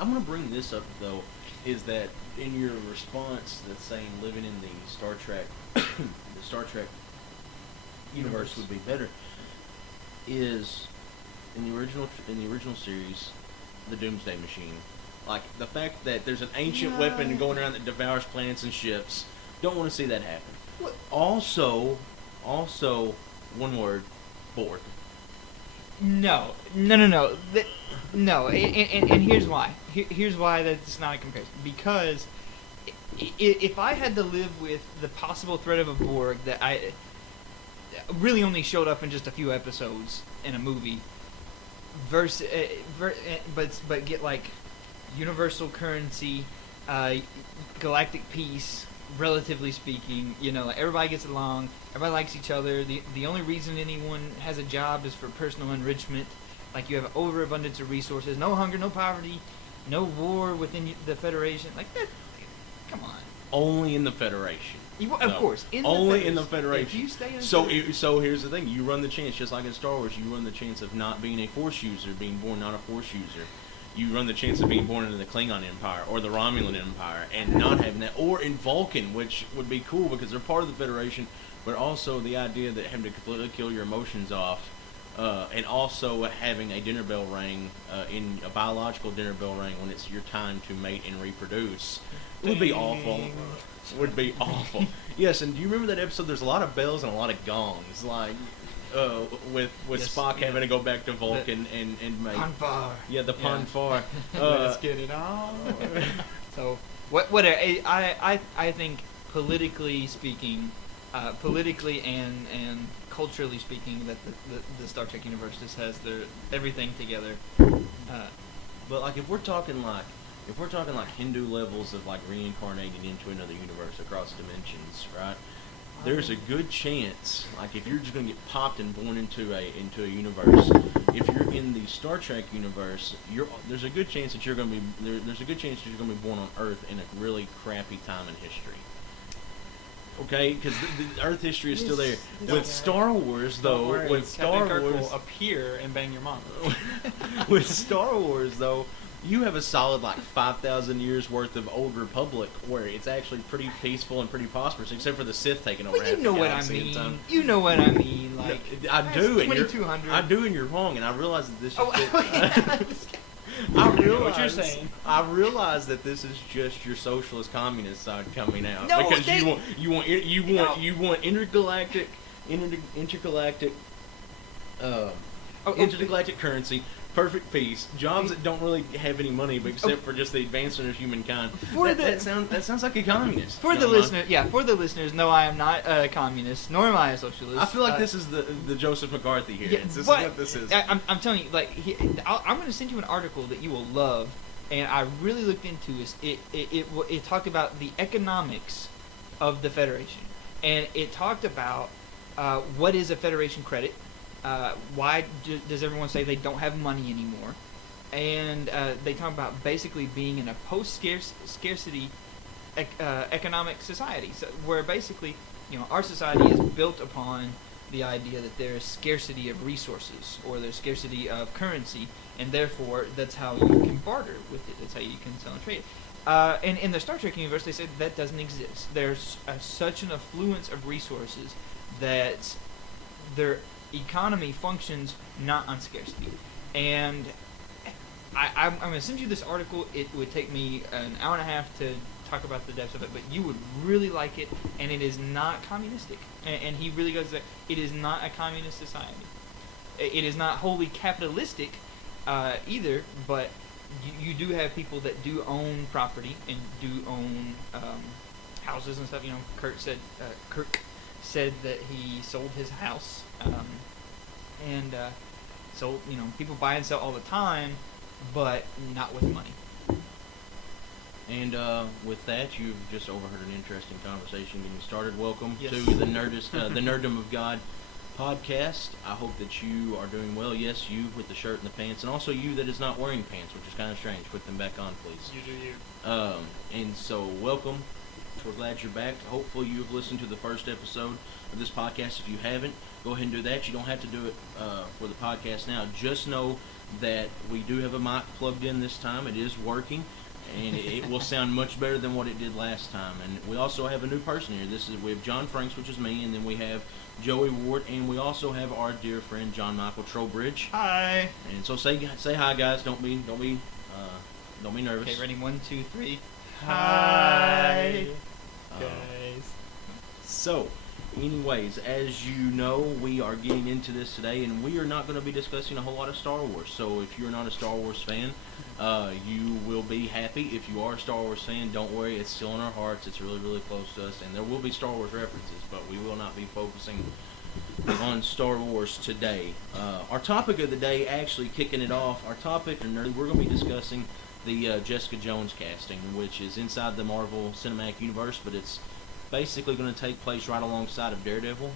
I'm going to bring this up, though, is that in your response that's saying living in the Star Trek, the Star Trek universe would be better, is in the original series, the Doomsday Machine. Like, the fact that there's an ancient weapon going around that devours planets and ships, don't want to see that happen. What? Also, one word, Borg. No. No, and here's why. Here's why that's not a comparison. Because if I had to live with the possible threat of a Borg that I really only showed up in just a few episodes in a movie, but get like universal currency, galactic peace, relatively speaking, like everybody gets along, everybody likes each other. The only reason anyone has a job is for personal enrichment. Like, you have overabundance of resources, no hunger, no poverty, no war within the Federation. Like that, come on. Only in the Federation. Of course, only in the Federation. If you stay in so here's the thing: you run the chance, just like in Star Wars, you run the chance of not being a Force user, being born not a Force user. You run the chance of being born into the Klingon Empire or the Romulan Empire and not having that, or in Vulcan, which would be cool because they're part of the Federation, but also the idea that having to completely kill your emotions off, and also having a dinner bell ring, in a biological dinner bell ring when it's your time to mate and reproduce, would be awful. Would be awful. Yes, and do you remember that episode? There's a lot of bells and a lot of gongs, like with Spock having to go back to Vulcan and make Ponfar. Yeah, the Ponfar. Let's get it on. So whatever. I think politically speaking, politically and culturally speaking, that the Star Trek universe just has everything together. But like if we're talking like Hindu levels of like reincarnating into another universe across dimensions, right? There's a good chance, like if you're just gonna get popped and born into a universe, if you're in the Star Trek universe, there's a good chance that you're gonna be born on Earth in a really crappy time in history. Okay, because the Earth history is still there. With Star Wars, though, Captain Kirk will appear and bang your mom. With Star Wars, though, you have a solid like 5,000 years worth of Old Republic where it's actually pretty peaceful and pretty prosperous, except for the Sith taking over. Well, you know what I mean. You know what I mean. Like I do, and 2200. I do, and you're wrong. And I realize that this is. I realize what you're saying. I realize that this is just your socialist communist side coming out because you want intergalactic intergalactic currency. Perfect peace. Jobs that don't really have any money, but except for just the advancement of humankind. That sounds like a communist. For the listeners, no, I am not a communist, nor am I a socialist. I feel like this is the Joseph McCarthy here. Yeah, this is what this is. I'm telling you, like, I'm going to send you an article that you will love, and I really looked into it. It talked about the economics of the Federation, and it talked about what is a Federation credit. Why does everyone say they don't have money anymore? And they talk about basically being in a post-scarcity economic society, so where basically, our society is built upon the idea that there is scarcity of resources or there's scarcity of currency, and therefore that's how you can barter with it. That's how you can sell and trade. And in the Star Trek universe, they said that doesn't exist. There's such an affluence of resources that their economy functions not on scarcity. And I'm going to send you this article. It would take me an hour and a half to talk about the depths of it, but you would really like it, and it is not communistic. And he really goes that it is not a communist society. It is not wholly capitalistic either, but you do have people that do own property and do own houses and stuff. Kirk said that he sold his house, and so people buy and sell all the time, but not with money. And with that, you've just overheard an interesting conversation getting started. Welcome Yes. to the Nerdom of God Podcast. I hope that you are doing well. Yes, you with the shirt and the pants, and also you that is not wearing pants, which is kind of strange. Put them back on, please. You do you. And so, welcome. We're glad you're back. Hopefully, you've listened to the first episode of this podcast. If you haven't, go ahead and do that. You don't have to do it for the podcast now. Just know that we do have a mic plugged in this time. It is working, and it will sound much better than what it did last time. And we also have a new person here. We have John Franks, which is me, and then we have Joey Ward, and we also have our dear friend John Michael Trowbridge. Hi. And so say hi, guys. Don't be nervous. Okay, ready? 1, 2, 3. Hi. Uh, Guys. So, anyways, as you know, we are getting into this today, and we are not going to be discussing a whole lot of Star Wars. So, if you're not a Star Wars fan, you will be happy. If you are a Star Wars fan, don't worry, it's still in our hearts. It's really, really close to us, and there will be Star Wars references, but we will not be focusing on Star Wars today. Our topic of the day, actually kicking it off, our topic, we're going to be discussing the Jessica Jones casting, which is inside the Marvel Cinematic Universe, but it's basically going to take place right alongside of Daredevil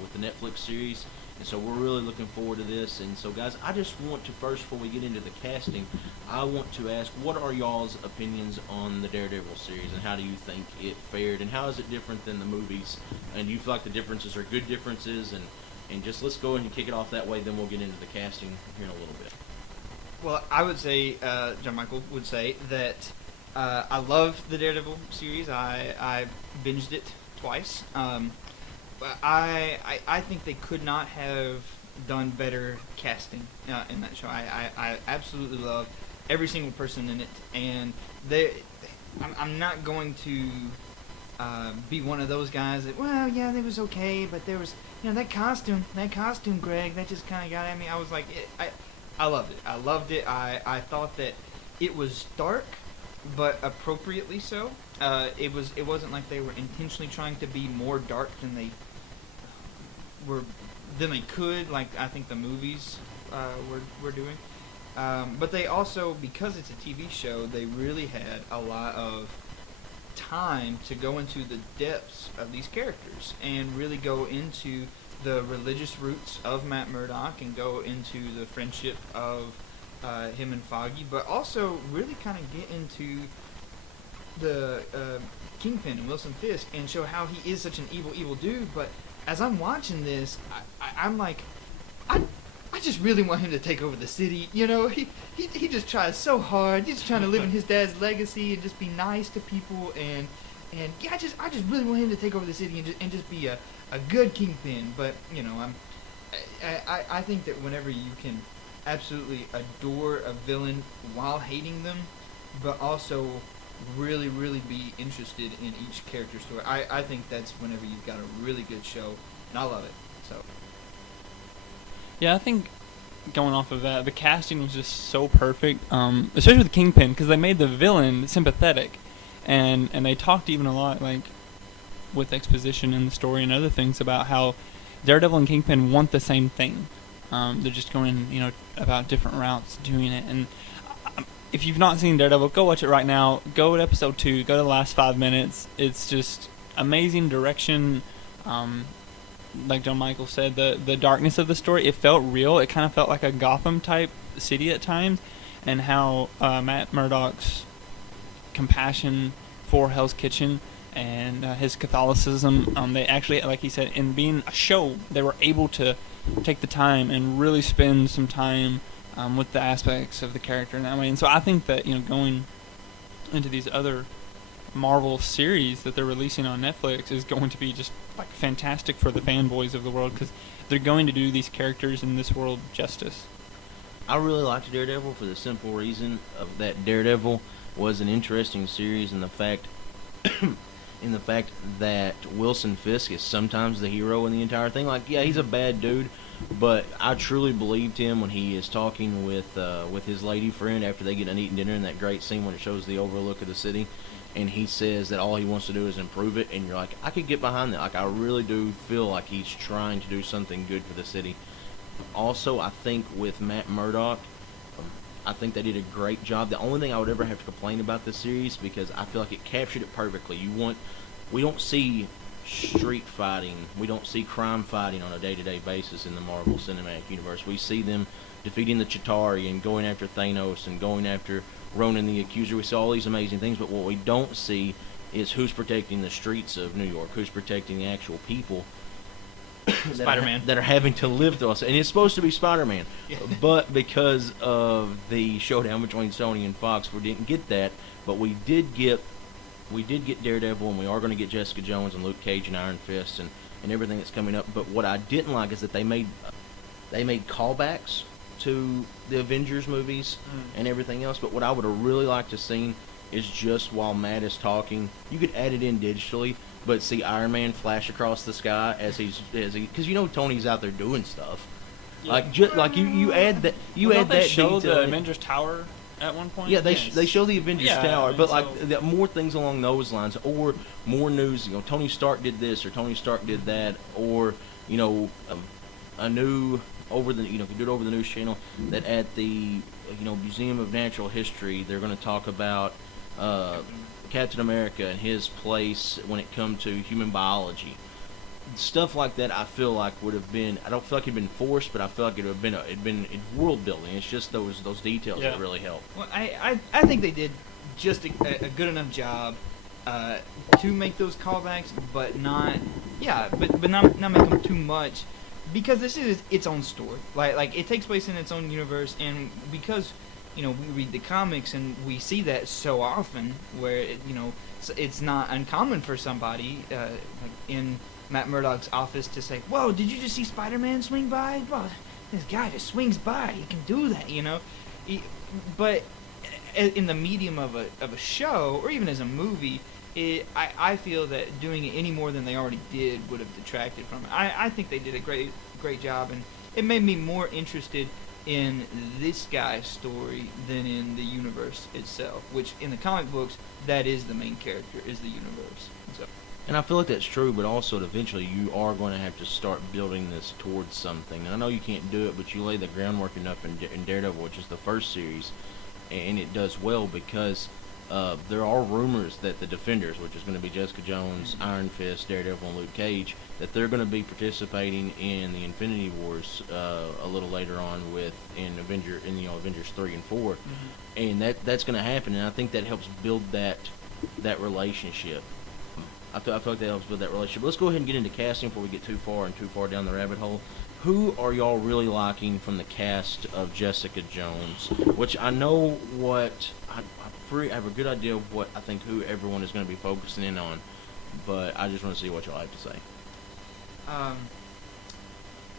with the Netflix series, and so we're really looking forward to this. And so, guys, I just want to first, before we get into the casting, I want to ask, what are y'all's opinions on the Daredevil series, and how do you think it fared, and how is it different than the movies? And do you feel like the differences are good differences? And just let's go ahead and kick it off that way, then we'll get into the casting here in a little bit. Well, I would say, John Michael would say that I love the Daredevil series. I binged it twice. But I think they could not have done better casting in that show. I absolutely love every single person in it, and I'm not going to be one of those guys that, well, yeah, it was okay, but there was, that costume, Greg, that just kind of got at me. I was like, I loved it. I loved it. I thought that it was dark, but appropriately so. It wasn't like they were intentionally trying to be more dark than they could, like I think the movies were doing. But they also, because it's a TV show, they really had a lot of time to go into the depths of these characters and really go into the religious roots of Matt Murdock and go into the friendship of him and Foggy, but also really kind of get into the Kingpin and Wilson Fisk and show how he is such an evil dude. But as I'm watching this, I'm like, I just really want him to take over the city. He just tries so hard. He's just trying to live in his dad's legacy and just be nice to people. And yeah, I just really want him to take over the city and just be a good Kingpin. But I think that whenever you can absolutely adore a villain while hating them, but also really, really be interested in each character's story, I think that's whenever you've got a really good show, and I love it. So Yeah, I think going off of that, the casting was just so perfect, especially with Kingpin, because they made the villain sympathetic, and they talked even a lot, like, with exposition in the story and other things about how Daredevil and Kingpin want the same thing. They're just going, about different routes doing it. And if you've not seen Daredevil, go watch it right now. Go to episode 2. Go to the last 5 minutes. It's just amazing direction. Like John Michael said, the darkness of the story, it felt real. It kind of felt like a Gotham-type city at times. And how Matt Murdock's compassion for Hell's Kitchen and his Catholicism, they actually, like he said, in being a show, they were able to take the time and really spend some time with the aspects of the character in that way. And so I think that, going into these other Marvel series that they're releasing on Netflix is going to be just like fantastic for the fanboys of the world, because they're going to do these characters in this world justice. I really liked Daredevil for the simple reason of that Daredevil was an interesting series in the fact that Wilson Fisk is sometimes the hero in the entire thing. Like, yeah, he's a bad dude, but I truly believed him when he is talking with his lady friend after they get done eating dinner in that great scene when it shows the overlook of the city, and he says that all he wants to do is improve it, and you're like, I could get behind that. Like, I really do feel like he's trying to do something good for the city. Also, I think with Matt Murdock, I think they did a great job. The only thing I would ever have to complain about this series, because I feel like it captured it perfectly. We don't see street fighting. We don't see crime fighting on a day-to-day basis in the Marvel Cinematic Universe. We see them defeating the Chitauri and going after Thanos and going after Ronan the Accuser. We see all these amazing things, but what we don't see is who's protecting the streets of New York, who's protecting the actual people. Spider-Man. that are having to live through us, and it's supposed to be Spider-Man, Yeah. but because of the showdown between Sony and Fox, we didn't get that. But we did get Daredevil, and we are going to get Jessica Jones and Luke Cage and Iron Fist and everything that's coming up. But what I didn't like is that they made callbacks to the Avengers movies and everything else. But what I would have really liked to seen is just while Matt is talking, you could add it in digitally, but see Iron Man flash across the sky as he because Tony's out there doing stuff. Yeah. Like you add that Don't they that show detail the in. Avengers Tower at one point? Yeah, they Yes. show the Avengers Yeah, Tower, and but so- more things along those lines, or more news. Tony Stark did this, or Tony Stark did that, or a new over the if you do it over the news channel that at the Museum of Natural History they're going to talk about Captain America and his place when it comes to human biology. Stuff like that, I feel like would have been. I don't feel like it'd been forced, but I feel like it'd been world building. It's just those details that really help. Well, I think they did just a good enough job to make those callbacks, but not not make them too much, because this is its own story. Like it takes place in its own universe, and because we read the comics and we see that so often, where it's not uncommon for somebody like in Matt Murdock's office to say, "Whoa, did you just see Spider-Man swing by? Well, this guy just swings by. He can do that, But in the medium of a show, or even as a movie, I feel that doing it any more than they already did would have detracted from it. I think they did a great job, and it made me more interested in this guy's story than in the universe itself, which in the comic books, that is the main character, is the universe. So. And I feel like that's true, but also eventually you are going to have to start building this towards something. And I know you can't do it, but you lay the groundwork enough in Daredevil, which is the first series, and it does well because there are rumors that the Defenders, which is going to be Jessica Jones, Iron Fist, Daredevil, and Luke Cage, that they're going to be participating in the Infinity Wars a little later on in Avengers 3 and 4, and that's going to happen. And I think that helps build that relationship. I feel like that helps build that relationship. Let's go ahead and get into casting before we get too far down the rabbit hole. Who are y'all really liking from the cast of Jessica Jones? Which I know what I have a good idea of what I think who everyone is going to be focusing in on, but I just want to see what y'all have to say.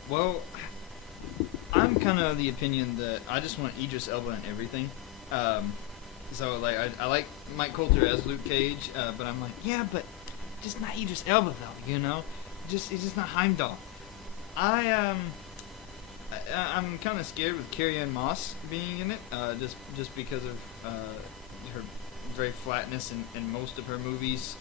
Well, I'm kind of the opinion that I just want Idris Elba in everything. So like I like Mike Coulter as Luke Cage, but I'm like, yeah, but just not Idris Elba though, it's just not Heimdall. I'm kind of scared with Carrie-Anne Moss being in it, just because of her very flatness in most of her movies.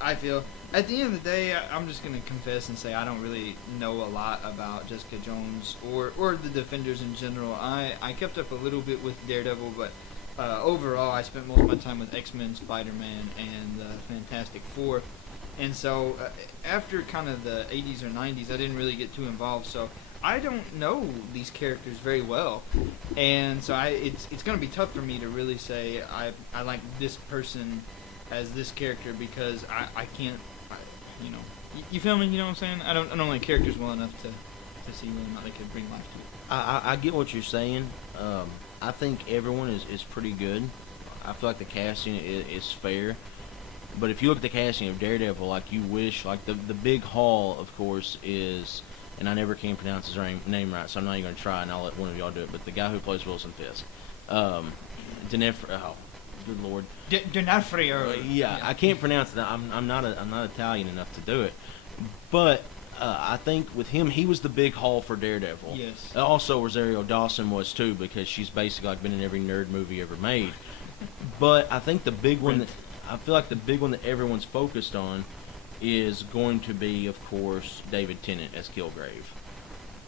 I feel at the end of the day, I'm just gonna confess and say I don't really know a lot about Jessica Jones or the Defenders in general. I kept up a little bit with Daredevil, but overall I spent most of my time with X-Men, Spider-Man, and the Fantastic Four. And so after kind of the 80s or 90s, I didn't really get too involved. So I don't know these characters very well, and so it's going to be tough for me to really say I like this person as this character, because I can't, you feel me? You know what I'm saying? I don't like characters well enough to see whether or not they could bring life to it. I get what you're saying. I think everyone is pretty good. I feel like the casting is fair. But if you look at the casting of Daredevil, like you wish, like the big haul, of course, is, and I never can pronounce his name right, so I'm not even going to try, and I'll let one of y'all do it, but the guy who plays Wilson Fisk. Good Lord. D'Onofrio. Yeah, I can't pronounce that. I'm not Italian enough to do it. But I think with him, he was the big haul for Daredevil. Yes. Also, Rosario Dawson was too, because she's basically like been in every nerd movie ever made. But I think the big one that everyone's focused on is going to be, of course, David Tennant as Kilgrave.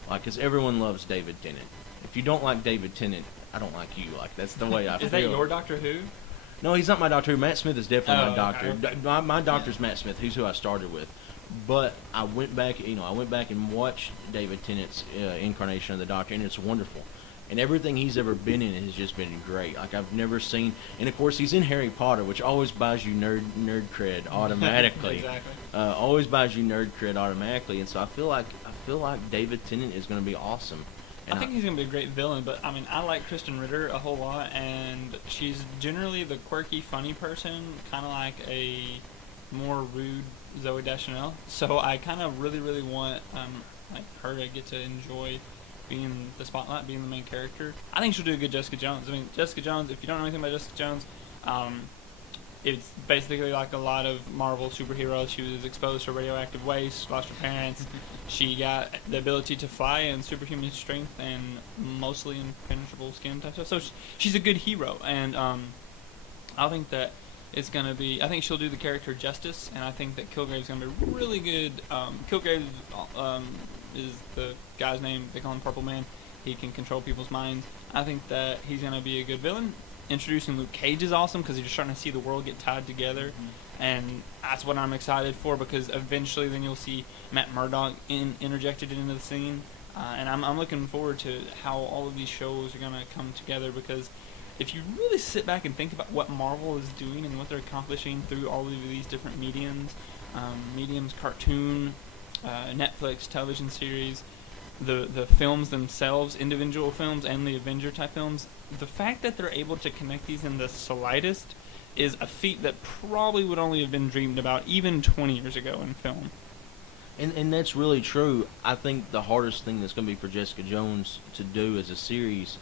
Like, because everyone loves David Tennant. If you don't like David Tennant, I don't like you. Like, that's the way I feel. Is that your Doctor Who? No, he's not my Doctor Who. Matt Smith is definitely my doctor. Okay. My doctor's Matt Smith. He's who I started with. But I went back and watched David Tennant's incarnation of the Doctor, and it's wonderful. And everything he's ever been in has just been great. Like, I've never seen, and of course he's in Harry Potter, which always buys you nerd cred automatically. Exactly. Always buys you nerd cred automatically, and so I feel like David Tennant is going to be awesome. And I think he's going to be a great villain, but I mean, I like Kristen Ritter a whole lot, and she's generally the quirky, funny person, kind of like a more rude Zooey Deschanel. So I kind of really want like her to get to enjoy being the spotlight, being the main character. I think she'll do a good Jessica Jones. I mean, Jessica Jones, if you don't know anything about Jessica Jones, it's basically like a lot of Marvel superheroes. She was exposed to radioactive waste, lost her parents. She got the ability to fly and superhuman strength and mostly impenetrable skin type stuff. So she's a good hero, and I think that it's going to be... I think she'll do the character justice, and I think that Kilgrave's going to be really good. Kilgrave is the guy's name. They call him Purple Man. He can control people's minds. I think that he's going to be a good villain. Introducing Luke Cage is awesome because you're just starting to see the world get tied together, and that's what I'm excited for, because eventually then you'll see Matt Murdock interjected into the scene, and I'm looking forward to how all of these shows are going to come together, because if you really sit back and think about what Marvel is doing and what they're accomplishing through all of these different mediums, cartoon, Netflix, television series, the films themselves, individual films, and the Avenger type films, the fact that they're able to connect these in the slightest is a feat that probably would only have been dreamed about even 20 years ago in film. And that's really true. I think the hardest thing that's going to be for Jessica Jones to do as a series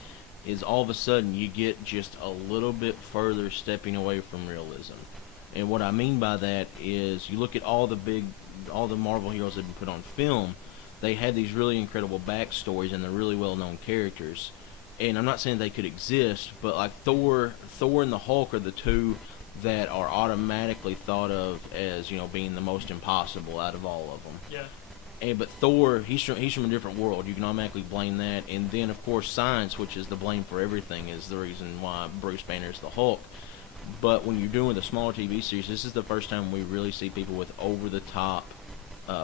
is all of a sudden you get just a little bit further stepping away from realism. And what I mean by that is you look at all the Marvel heroes that have been put on film, they had these really incredible backstories and they're really well-known characters. And I'm not saying they could exist, but like Thor and the Hulk are the two that are automatically thought of as, being the most impossible out of all of them. Yeah. But Thor, he's from a different world. You can automatically blame that. And then, of course, science, which is the blame for everything, is the reason why Bruce Banner is the Hulk. But when you're doing the smaller TV series, this is the first time we really see people with over-the-top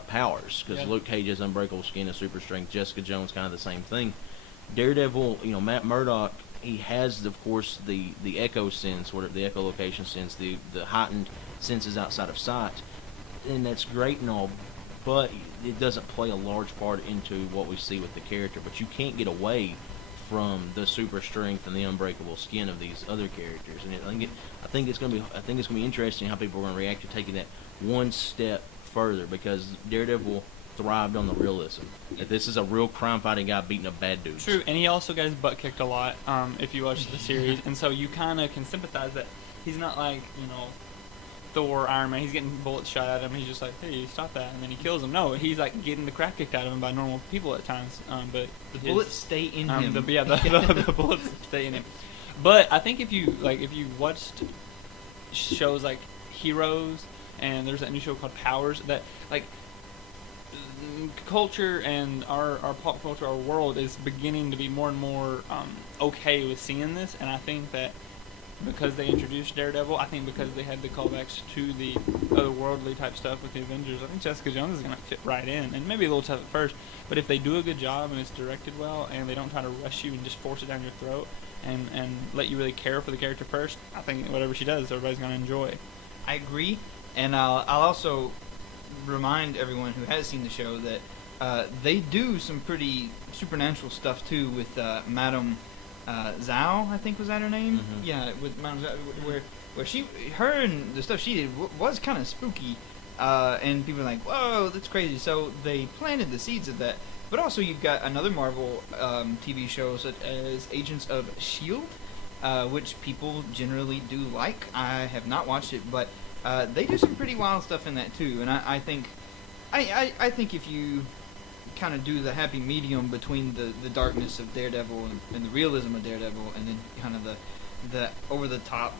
powers. Because Luke Cage has unbreakable skin and super strength. Jessica Jones, kind of the same thing. Daredevil, Matt Murdock, he has, of course, the echo sense, the echolocation sense, the heightened senses outside of sight. And that's great and all, but it doesn't play a large part into what we see with the character. But you can't get away from the super strength and the unbreakable skin of these other characters. And I think it's going to be interesting how people are going to react to taking that one step further, because Daredevil thrived on the realism. That this is a real crime-fighting guy beating up bad dudes. True, and he also got his butt kicked a lot if you watch the series, and so you kind of can sympathize that he's not like, Thor, Iron Man. He's getting bullets shot at him. He's just like, hey, stop that, and then he kills him. No, he's like getting the crap kicked out of him by normal people at times. But the bullets stay in him. The bullets stay in him. But I think if you watched shows like Heroes, and there's that new show called Powers, that like culture and our pop culture, our world is beginning to be more and more okay with seeing this, and I think that because they introduced Daredevil, I think because they had the callbacks to the otherworldly type stuff with the Avengers, I think Jessica Jones is going to fit right in, and maybe a little tough at first, but if they do a good job and it's directed well and they don't try to rush you and just force it down your throat and let you really care for the character first, I think whatever she does, everybody's going to enjoy. I agree, and I'll also remind everyone who has seen the show that they do some pretty supernatural stuff too with Madame Zhao, I think was that her name? Mm-hmm. Yeah, with Madame Zhao, where her and the stuff she did was kind of spooky, and people were like, whoa, that's crazy. So they planted the seeds of that. But also you've got another Marvel TV show such as Agents of S.H.I.E.L.D., which people generally do like. I have not watched it, but they do some pretty wild stuff in that too. And I think if you kind of do the happy medium between the darkness of Daredevil and the realism of Daredevil, and then kind of the over-the-top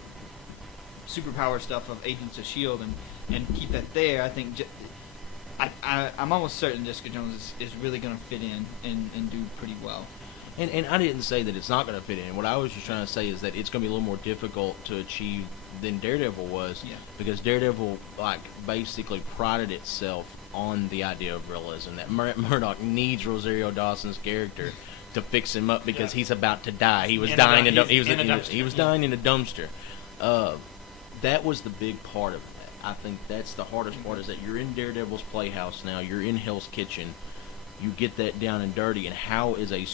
superpower stuff of Agents of S.H.I.E.L.D. and keep that there, I think I'm almost certain Jessica Jones is really going to fit in and do pretty well. And I didn't say that it's not going to fit in. What I was just trying to say is that it's going to be a little more difficult to achieve than Daredevil was, because Daredevil basically prided itself on the idea of realism, that Murdock needs Rosario Dawson's character to fix him up because he's about to die. He was In a dying dump- he's in a dumpster. he was dying in a dumpster. That was the big part of that. I think that's the hardest part, is that you're in Daredevil's playhouse now. You're in Hell's Kitchen. You get that down and dirty, and how is a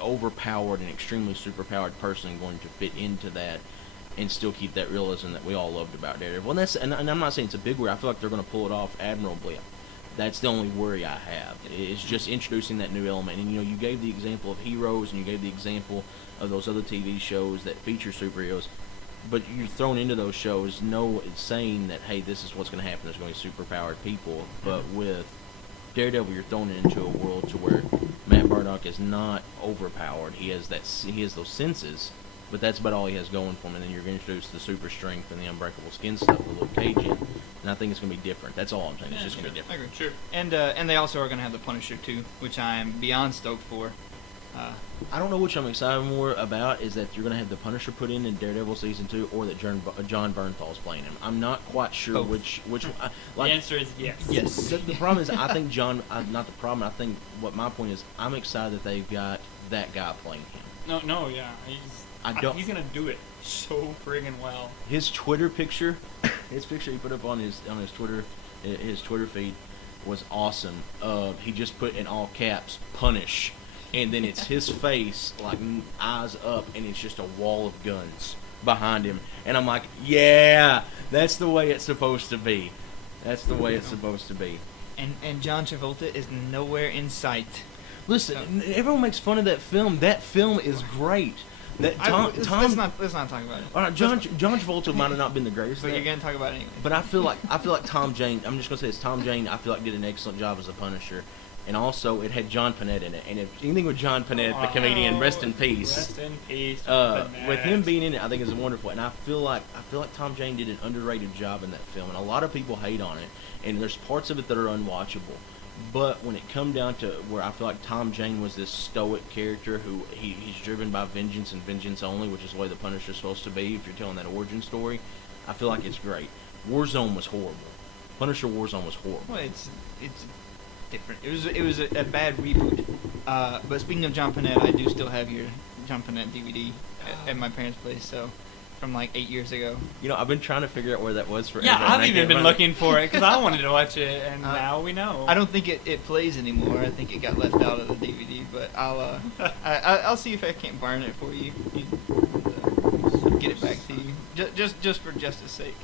overpowered and extremely superpowered person going to fit into that and still keep that realism that we all loved about Daredevil? And I'm not saying it's a big worry. I feel like they're going to pull it off admirably. That's the only worry I have. It's just introducing that new element. And, you gave the example of Heroes, and you gave the example of those other TV shows that feature superheroes. But you're thrown into those shows saying that, hey, this is what's going to happen. There's going to be superpowered people. But with Daredevil, you're thrown into a world to where Matt Murdock is not overpowered. He has those senses, but that's about all he has going for him. And then you're going to introduce the super strength and the unbreakable skin stuff with Luke Cage in. And I think it's going to be different. That's all I'm saying. It's just going to be different. I agree. Sure. And they also are going to have the Punisher too, which I am beyond stoked for. I don't know which I'm excited more about, is that you're going to have the Punisher put in Daredevil Season 2, or that John Bernthal's playing him. I'm not quite sure Both. which The answer is yes. Yes. The problem is, I think not the problem, I think what my point is, I'm excited that they've got that guy playing him. No, yeah. He's gonna do it so friggin' well. His Twitter picture, he put up on his Twitter feed was awesome. He just put in all caps, "Punish," and then it's his face, like eyes up, and it's just a wall of guns behind him. And I'm like, yeah, that's the way it's supposed to be. That's the way it's supposed to be. And John Travolta is nowhere in sight. Listen, everyone makes fun of that film. That film is great. That Let's not talk about it. All right, John Travolta might have not been the greatest, But you're gonna talk about it anyway. but I feel like Tom Jane. I'm just gonna say this. Tom Jane, I feel like, did an excellent job as a Punisher, and also it had John Panette in it. And if anything with John Panette, the comedian, rest in peace. Rest in peace. With him being in it, I think is wonderful. And I feel like Tom Jane did an underrated job in that film, and a lot of people hate on it. And there's parts of it that are unwatchable. But when it come down to where I feel like Tom Jane was this stoic character who he's driven by vengeance and vengeance only, which is the way the Punisher's supposed to be if you're telling that origin story, I feel like it's great. Warzone was horrible. Punisher Warzone was horrible. Well, it's different. It was a bad reboot. But speaking of John Panette, I do still have your John Panette DVD at my parents' place. So from like 8 years ago. I've been trying to figure out where that was forever. Yeah, I've even been remember. looking for it because I wanted to watch it, and now we know. I don't think it plays anymore. I think it got left out of the DVD. But I'll see if I can't burn it for you. Get it back to you. Just for justice sake.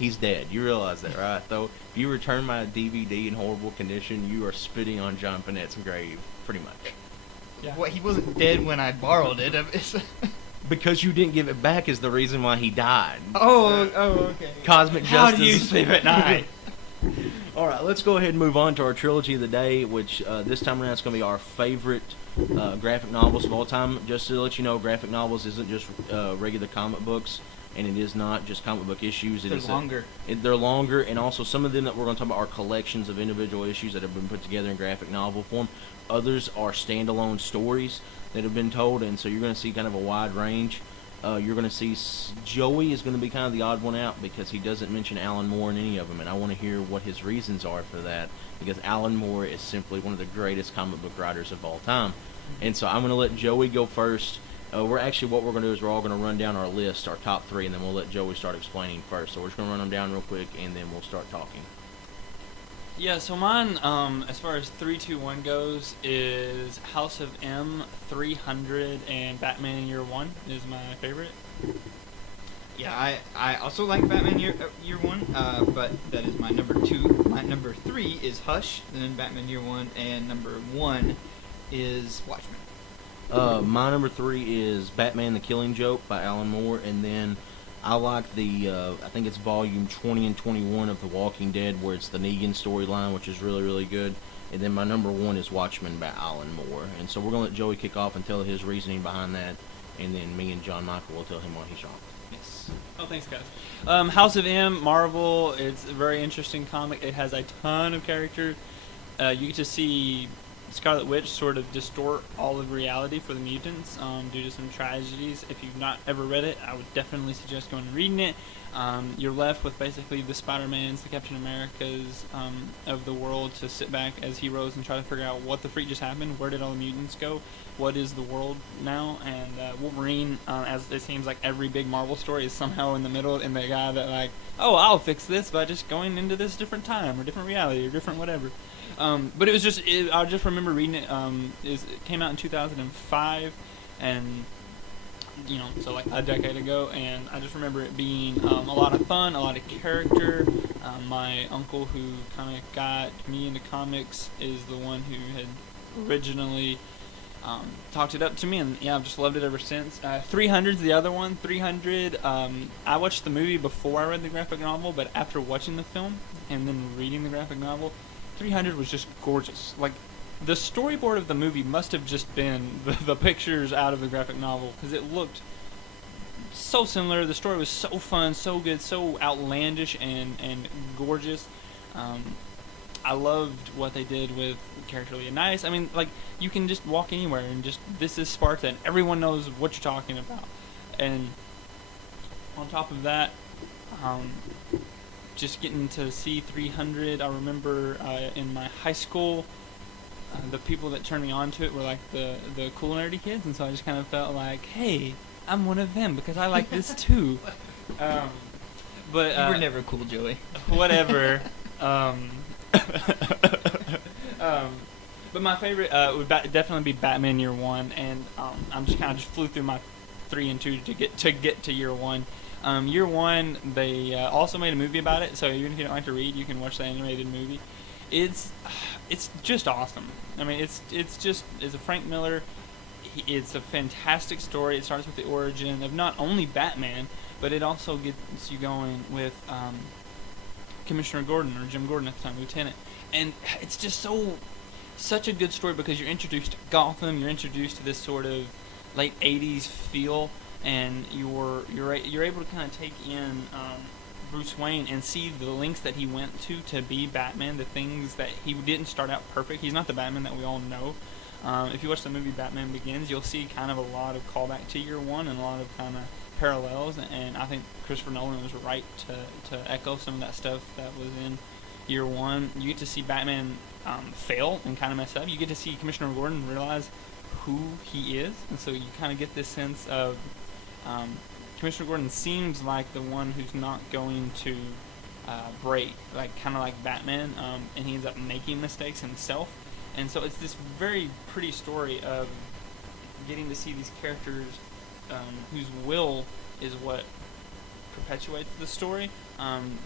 He's dead. You realize that, right? Though, if you return my DVD in horrible condition, you are spitting on John Panette's grave, pretty much. Yeah. Well, he wasn't dead when I borrowed it. Because you didn't give it back is the reason why he died. Oh, okay. Cosmic How justice. do you sleep at night? All right, let's go ahead and move on to our trilogy of the day, which this time around is going to be our favorite graphic novels of all time. Just to let you know, graphic novels isn't just regular comic books, and it is not just comic book issues. They're longer. They're longer, and also some of them that we're going to talk about are collections of individual issues that have been put together in graphic novel form. Others are standalone stories that have been told, and so you're going to see kind of a wide range. You're going to see Joey is going to be kind of the odd one out because he doesn't mention Alan Moore in any of them, and I want to hear what his reasons are for that, because Alan Moore is simply one of the greatest comic book writers of all time. And so I'm going to let Joey go first. What we're going to do is we're all going to run down our list, our top three, and then we'll let Joey start explaining first. So we're just going to run them down real quick, and then we'll start talking. Yeah, so mine, as far as 3-2-1 goes, is House of M, 300, and Batman Year One is my favorite. Yeah, I also like Batman Year One, but that is my number 2. My number 3 is Hush, then Batman Year One, and number 1 is Watchmen. My number 3 is Batman: The Killing Joke by Alan Moore, and then I like the, I think it's volume 20 and 21 of The Walking Dead, where it's the Negan storyline, which is really, really good. And then my number 1 is Watchmen by Alan Moore. And so we're going to let Joey kick off and tell his reasoning behind that, and then me and John Michael will tell him why he's wrong. Yes. Oh, thanks, guys. House of M, Marvel, it's a very interesting comic. It has a ton of characters. You get to see Scarlet Witch sort of distort all of reality for the mutants due to some tragedies. If you've not ever read it, I would definitely suggest going and reading it. You're left with basically the Spider-Mans, the Captain Americas of the world to sit back as heroes and try to figure out what the freak just happened, where did all the mutants go, what is the world now, and Wolverine, as it seems like every big Marvel story, is somehow in the middle, and the guy that like, oh, I'll fix this by just going into this different time or different reality or different whatever. But it was just, I just remember reading it. It came out in 2005, and so like a decade ago, and I just remember it being a lot of fun, a lot of character. My uncle, who kind of got me into comics, is the one who had originally talked it up to me, and yeah, I've just loved it ever since. 300's the other one. 300, I watched the movie before I read the graphic novel, but after watching the film and then reading the graphic novel, 300 was just gorgeous. Like, the storyboard of the movie must have just been the pictures out of the graphic novel, because it looked so similar. The story was so fun, so good, so outlandish and gorgeous. I loved what they did with character Leonidas. I mean, like, you can just walk anywhere and just, this is Sparta, and everyone knows what you're talking about. And on top of that, just getting to see 300, I remember in my high school, the people that turned me on to it were like the cool nerdy kids, and so I just kind of felt like, hey, I'm one of them because I like this too. But you were never cool, Joey. Whatever. But my favorite would definitely be Batman Year One, and I'm just kind of flew through my 3 and 2 to get to Year One. Year One, they also made a movie about it, so even if you don't like to read, you can watch the animated movie. It's just awesome. I mean, it's a Frank Miller. It's a fantastic story. It starts with the origin of not only Batman, but it also gets you going with Commissioner Gordon, or Jim Gordon at the time, Lieutenant. And it's just such a good story because you're introduced to Gotham. You're introduced to this sort of late '80s feel, and you're able to kind of take in Bruce Wayne and see the lengths that he went to be Batman, the things that he didn't start out perfect. He's not the Batman that we all know. If you watch the movie Batman Begins, you'll see kind of a lot of callback to Year One and a lot of kind of parallels, and I think Christopher Nolan was right to echo some of that stuff that was in Year One. You get to see Batman fail and kind of mess up. You get to see Commissioner Gordon realize who he is, and so you kind of get this sense of Commissioner Gordon seems like the one who's not going to break, like kind of like Batman, and he ends up making mistakes himself. And so it's this very pretty story of getting to see these characters whose will is what perpetuates the story,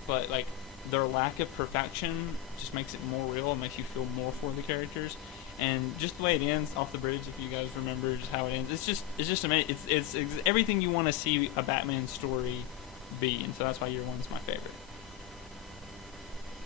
but like their lack of perfection just makes it more real and makes you feel more for the characters. And just the way it ends off the bridge, if you guys remember just how it ends, it's just amazing. It's everything you want to see a Batman story be, and so that's why Year One's my favorite.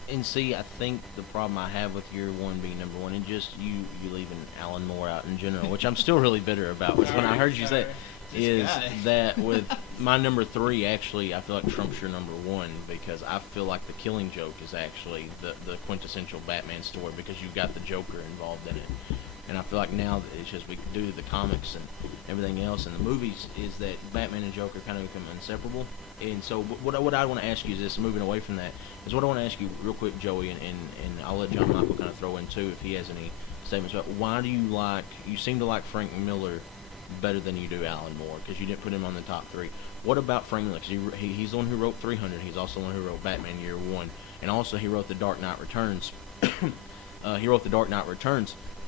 And see, I think the problem I have with Year One being number one, and just you leaving Alan Moore out in general, which I'm still really bitter about, was when I heard you say, is that with my number 3, actually, I feel like trumps your number 1, because I feel like The Killing Joke is actually the quintessential Batman story, because you've got the Joker involved in it. And I feel like now that it's just, we do the comics and everything else and the movies, is that Batman and Joker kind of become inseparable. And so what I want to ask you is this, moving away from that, is what I want to ask you real quick, Joey, and I'll let John Michael kind of throw in too if he has any statements about why do you seem to like Frank Miller better than you do Alan Moore, because you didn't put him on the top 3. What about Frank Miller? Because he's the one who wrote 300. He's also the one who wrote Batman Year One, and also he wrote The Dark Knight Returns.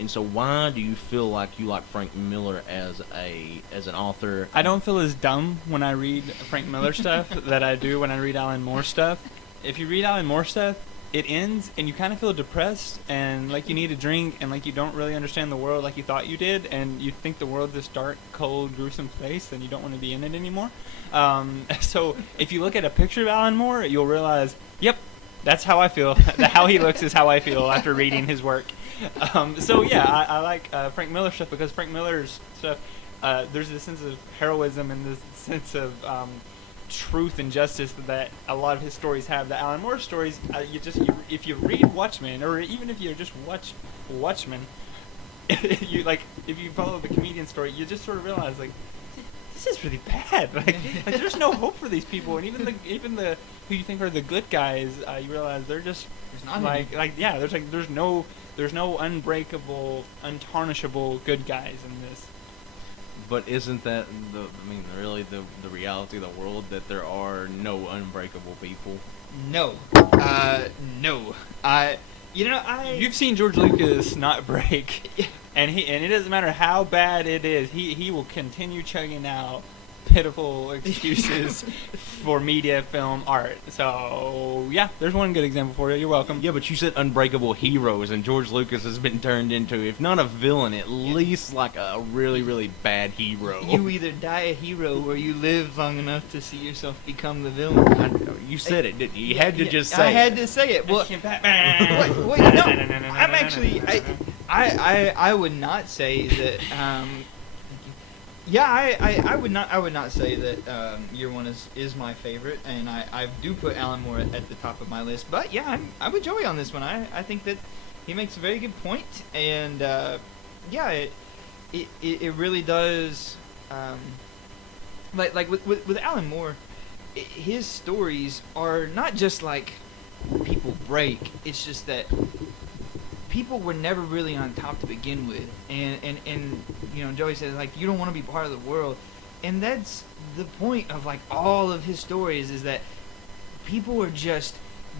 And so why do you feel like you like Frank Miller as an author? I don't feel as dumb when I read Frank Miller stuff that I do when I read Alan Moore stuff. If you read Alan Moore stuff, it ends and you kind of feel depressed and like you need a drink and like you don't really understand the world like you thought you did, and you think the world's this dark, cold, gruesome place and you don't want to be in it anymore. So if you look at a picture of Alan Moore, you'll realize, yep, that's how I feel. How he looks is how I feel after reading his work. So yeah, I like Frank Miller stuff because Frank Miller's stuff, there's this sense of heroism and this sense of truth and justice that a lot of his stories have. The Alan Moore stories, if you read Watchmen, or even if you just watch Watchmen, if you follow the comedian story, you just sort of realize like this is really bad. Like there's no hope for these people, and even the who you think are the good guys, you realize they're just There's not there's no unbreakable, untarnishable good guys in this. But isn't that really the reality of the world, that there are no unbreakable people? No. No. You've seen George Lucas not break, and it doesn't matter how bad it is. He will continue chugging out pitiful excuses for media, film, art. So yeah, there's one good example for you. You're welcome. Yeah, but you said unbreakable heroes, and George Lucas has been turned into, if not a villain, at least like a really, really bad hero. You either die a hero or you live long enough to see yourself become the villain. You said it, didn't you? You had to just say I had to say it. Well, wait, no. I'm actually. I would not say that. I would not say that Year One is my favorite, and I do put Alan Moore at the top of my list. But yeah, I'm with Joey on this one. I think that he makes a very good point, and it really does. Like with Alan Moore, his stories are not just like people break. It's just that people were never really on top to begin with, and Joey says, like, you don't want to be part of the world, and that's the point of like all of his stories, is that people were just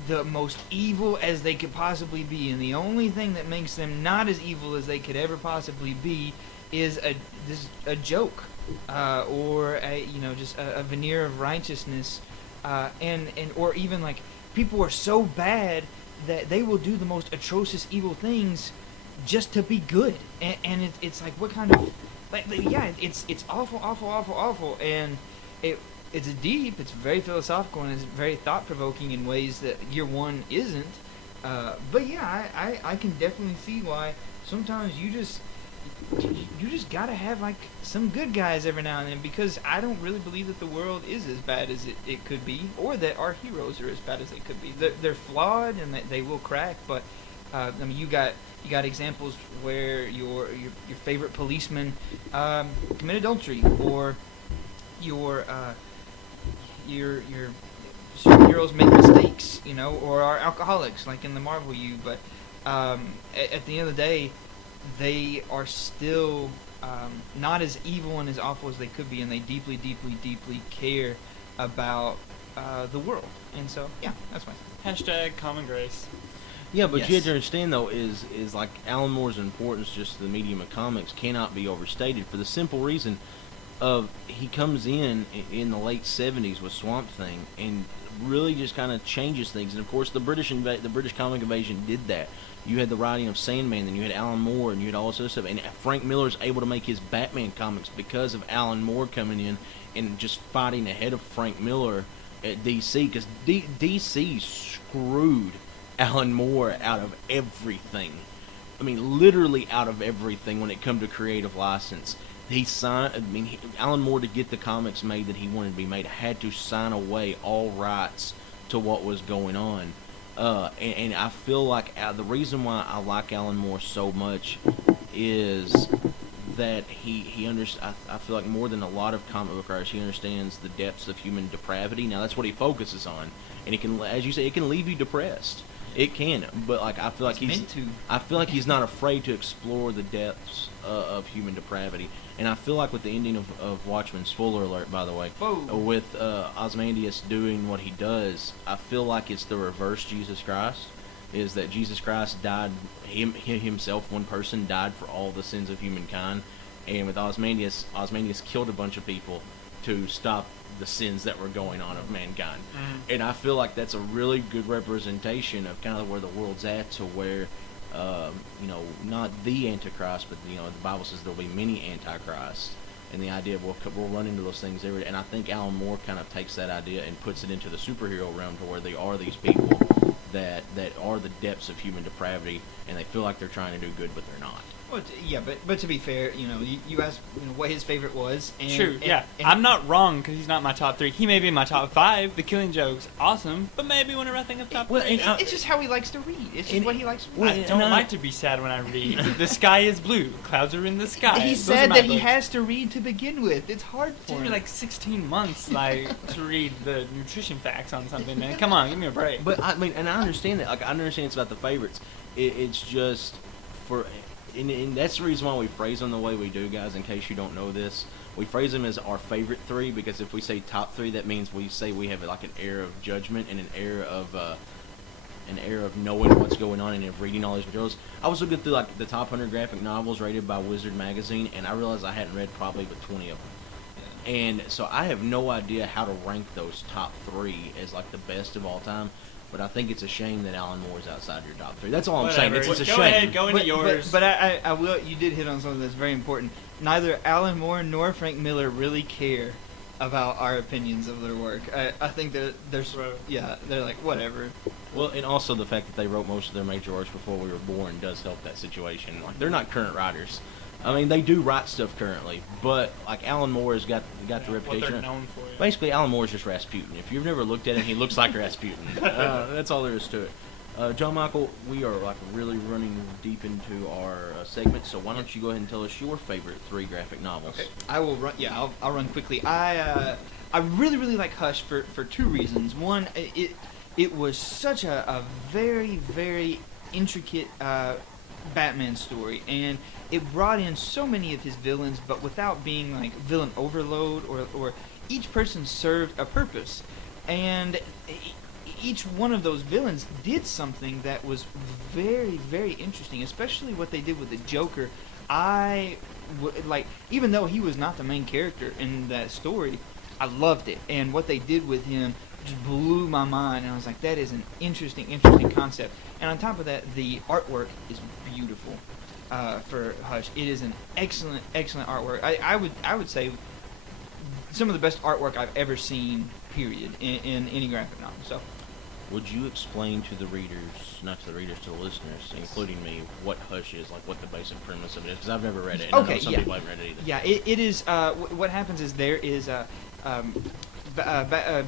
the most evil as they could possibly be, and the only thing that makes them not as evil as they could ever possibly be is a joke, or just a veneer of righteousness, or even like people are so bad that they will do the most atrocious evil things just to be good, and it's like, what kind of it's awful, and it's deep, it's very philosophical, and it's very thought provoking in ways that Year One isn't. But yeah, I can definitely see why sometimes you just gotta have like some good guys every now and then, because I don't really believe that the world is as bad as it could be, or that our heroes are as bad as they could be. They're flawed and they will crack, but you got examples where your favorite policeman commit adultery, or your superheroes make mistakes, or are alcoholics like in the Marvel U. But at the end of the day, they are still not as evil and as awful as they could be, and they deeply, deeply, deeply care about the world. And so, yeah, that's my # common grace. Yeah, but Yes. you have to understand, though, is like Alan Moore's importance just to the medium of comics cannot be overstated, for the simple reason of he comes in the late 70s with Swamp Thing and really just kind of changes things. And of course, the British comic invasion did that. You had the writing of Sandman, then you had Alan Moore, and you had all this other stuff. And Frank Miller's able to make his Batman comics because of Alan Moore coming in and just fighting ahead of Frank Miller at DC, because DC screwed Alan Moore out of everything. I mean, literally out of everything when it come to creative license. Alan Moore, to get the comics made that he wanted to be made, had to sign away all rights to what was going on. And I feel like the reason why I like Alan Moore so much is that I feel like more than a lot of comic book writers, he understands the depths of human depravity. Now, that's what he focuses on, and it can, as you say, it can leave you depressed. It can, but like I feel like he's not afraid to explore the depths of human depravity. And I feel like with the ending of Watchmen, spoiler alert, by the way, with Ozymandias doing what he does, I feel like it's the reverse Jesus Christ. Is that Jesus Christ died, himself, one person, died for all the sins of humankind. And with Ozymandias killed a bunch of people to stop the sins that were going on of mankind. And I feel like that's a really good representation of kind of where the world's at, to where not the Antichrist, but the Bible says there'll be many Antichrists, and the idea of we'll run into those things every day. And I think Alan Moore kind of takes that idea and puts it into the superhero realm, to where they are these people that are the depths of human depravity, and they feel like they're trying to do good, but they're not. Well, but to be fair, you asked what his favorite was. And, True, yeah. and I'm not wrong because he's not my top 3. He may be in my top 5. The Killing Joke's awesome, but maybe whenever I think of top 3. It's just how he likes to read. It's just what he likes to read. I don't like to be sad when I read. The sky is blue. Clouds are in the sky. He said that he has to read to begin with. It's hard for him. It took me like 16 months to read the nutrition facts on something, man. Come on, give me a break. But I mean, and I understand that. Like, I understand it's about the favorites. It's just for... And that's the reason why we phrase them the way we do, guys, in case you don't know this. We phrase them as our favorite 3 because if we say top 3, that means we say we have like an air of judgment and an air of knowing what's going on and of reading all these materials. I was looking through like the top 100 graphic novels rated by Wizard Magazine, and I realized I hadn't read probably but 20 of them. And so I have no idea how to rank those top 3 as like the best of all time. But I think it's a shame that Alan Moore's outside your top 3. That's all I'm saying. It's a shame. Go ahead, go into yours. But I will. You did hit on something that's very important. Neither Alan Moore nor Frank Miller really care about our opinions of their work. I think that they're like whatever. Well, and also the fact that they wrote most of their major works before we were born does help that situation. Like, they're not current writers. I mean, they do write stuff currently, but like Alan Moore has got the reputation. What they're known for. Yeah. Basically, Alan Moore is just Rasputin. If you've never looked at him, he looks like Rasputin. That's all there is to it. John Michael, we are like really running deep into our segment, so why don't you go ahead and tell us your favorite 3 graphic novels? Okay. I will run. Yeah, I'll run quickly. I really like Hush for 2 reasons. One, it was such a very very intricate Batman story, and it brought in so many of his villains, but without being like villain overload, or each person served a purpose, and each one of those villains did something that was very very interesting, especially what they did with the Joker. Even though he was not the main character in that story, I loved it, and what they did with him just blew my mind, and I was like, that is an interesting concept. And on top of that, the artwork is beautiful for Hush. It is an excellent artwork. I would say some of the best artwork I've ever seen, period, in any graphic novel. So, would you explain to the readers, not to the readers, to the listeners, including me, what Hush is, like what the basic premise of it is? Because I've never read it, and I know some people haven't read it either. Yeah, it is. What happens is there is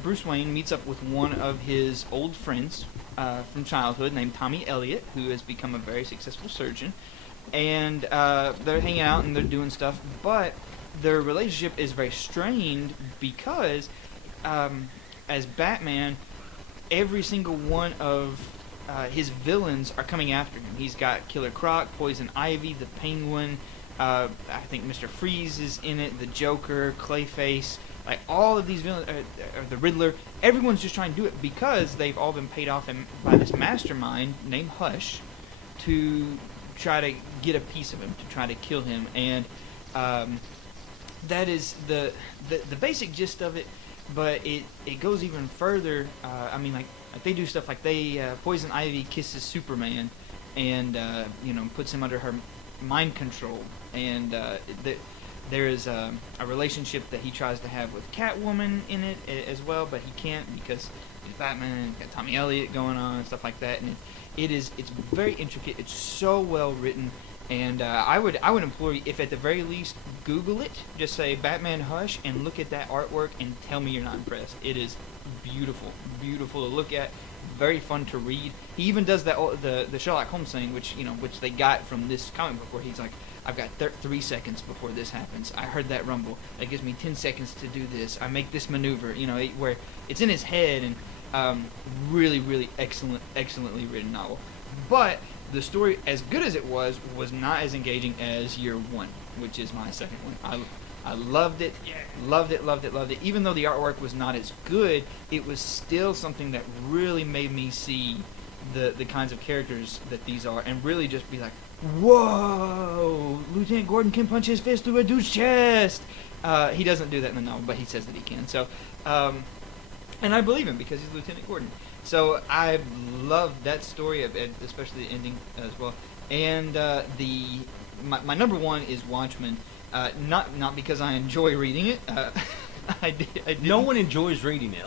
Bruce Wayne meets up with one of his old friends from childhood named Tommy Elliott, who has become a very successful surgeon, and they're hanging out and they're doing stuff, but their relationship is very strained because as Batman, every single one of his villains are coming after him. He's got Killer Croc, Poison Ivy, the Penguin, I think Mr. Freeze is in it, the Joker, Clayface. Like, all of these villains, the Riddler, everyone's just trying to do it because they've all been paid off by this mastermind named Hush to try to get a piece of him, to try to kill him. And that is the basic gist of it, but it goes even further. I mean, like they do stuff like Poison Ivy kisses Superman and, puts him under her mind control. And there is a relationship that he tries to have with Catwoman in it as well, but he can't because he's Batman, he's got Tommy Elliott going on and stuff like that. And it's very intricate. It's so well written, and I would implore you, if at the very least Google it, just say Batman Hush and look at that artwork and tell me you're not impressed. It is beautiful to look at, very fun to read. He even does that the Sherlock Holmes thing, which they got from this comic book, where he's like, I've got 3 seconds before this happens. I heard that rumble. That gives me 10 seconds to do this. I make this maneuver. Where it's in his head, and really, really excellently written novel. But the story, as good as it was not as engaging as Year One, which is my second one. I loved it. Yeah. Loved it. Even though the artwork was not as good, it was still something that really made me see the kinds of characters that these are, and really just be like, whoa, Lieutenant Gordon can punch his fist through a dude's chest. He doesn't do that in the novel, but he says that he can. So, and I believe him because he's Lieutenant Gordon. So I loved that story, especially the ending as well. And my number one is Watchmen. Not because I enjoy reading it. I did. No one enjoys reading it.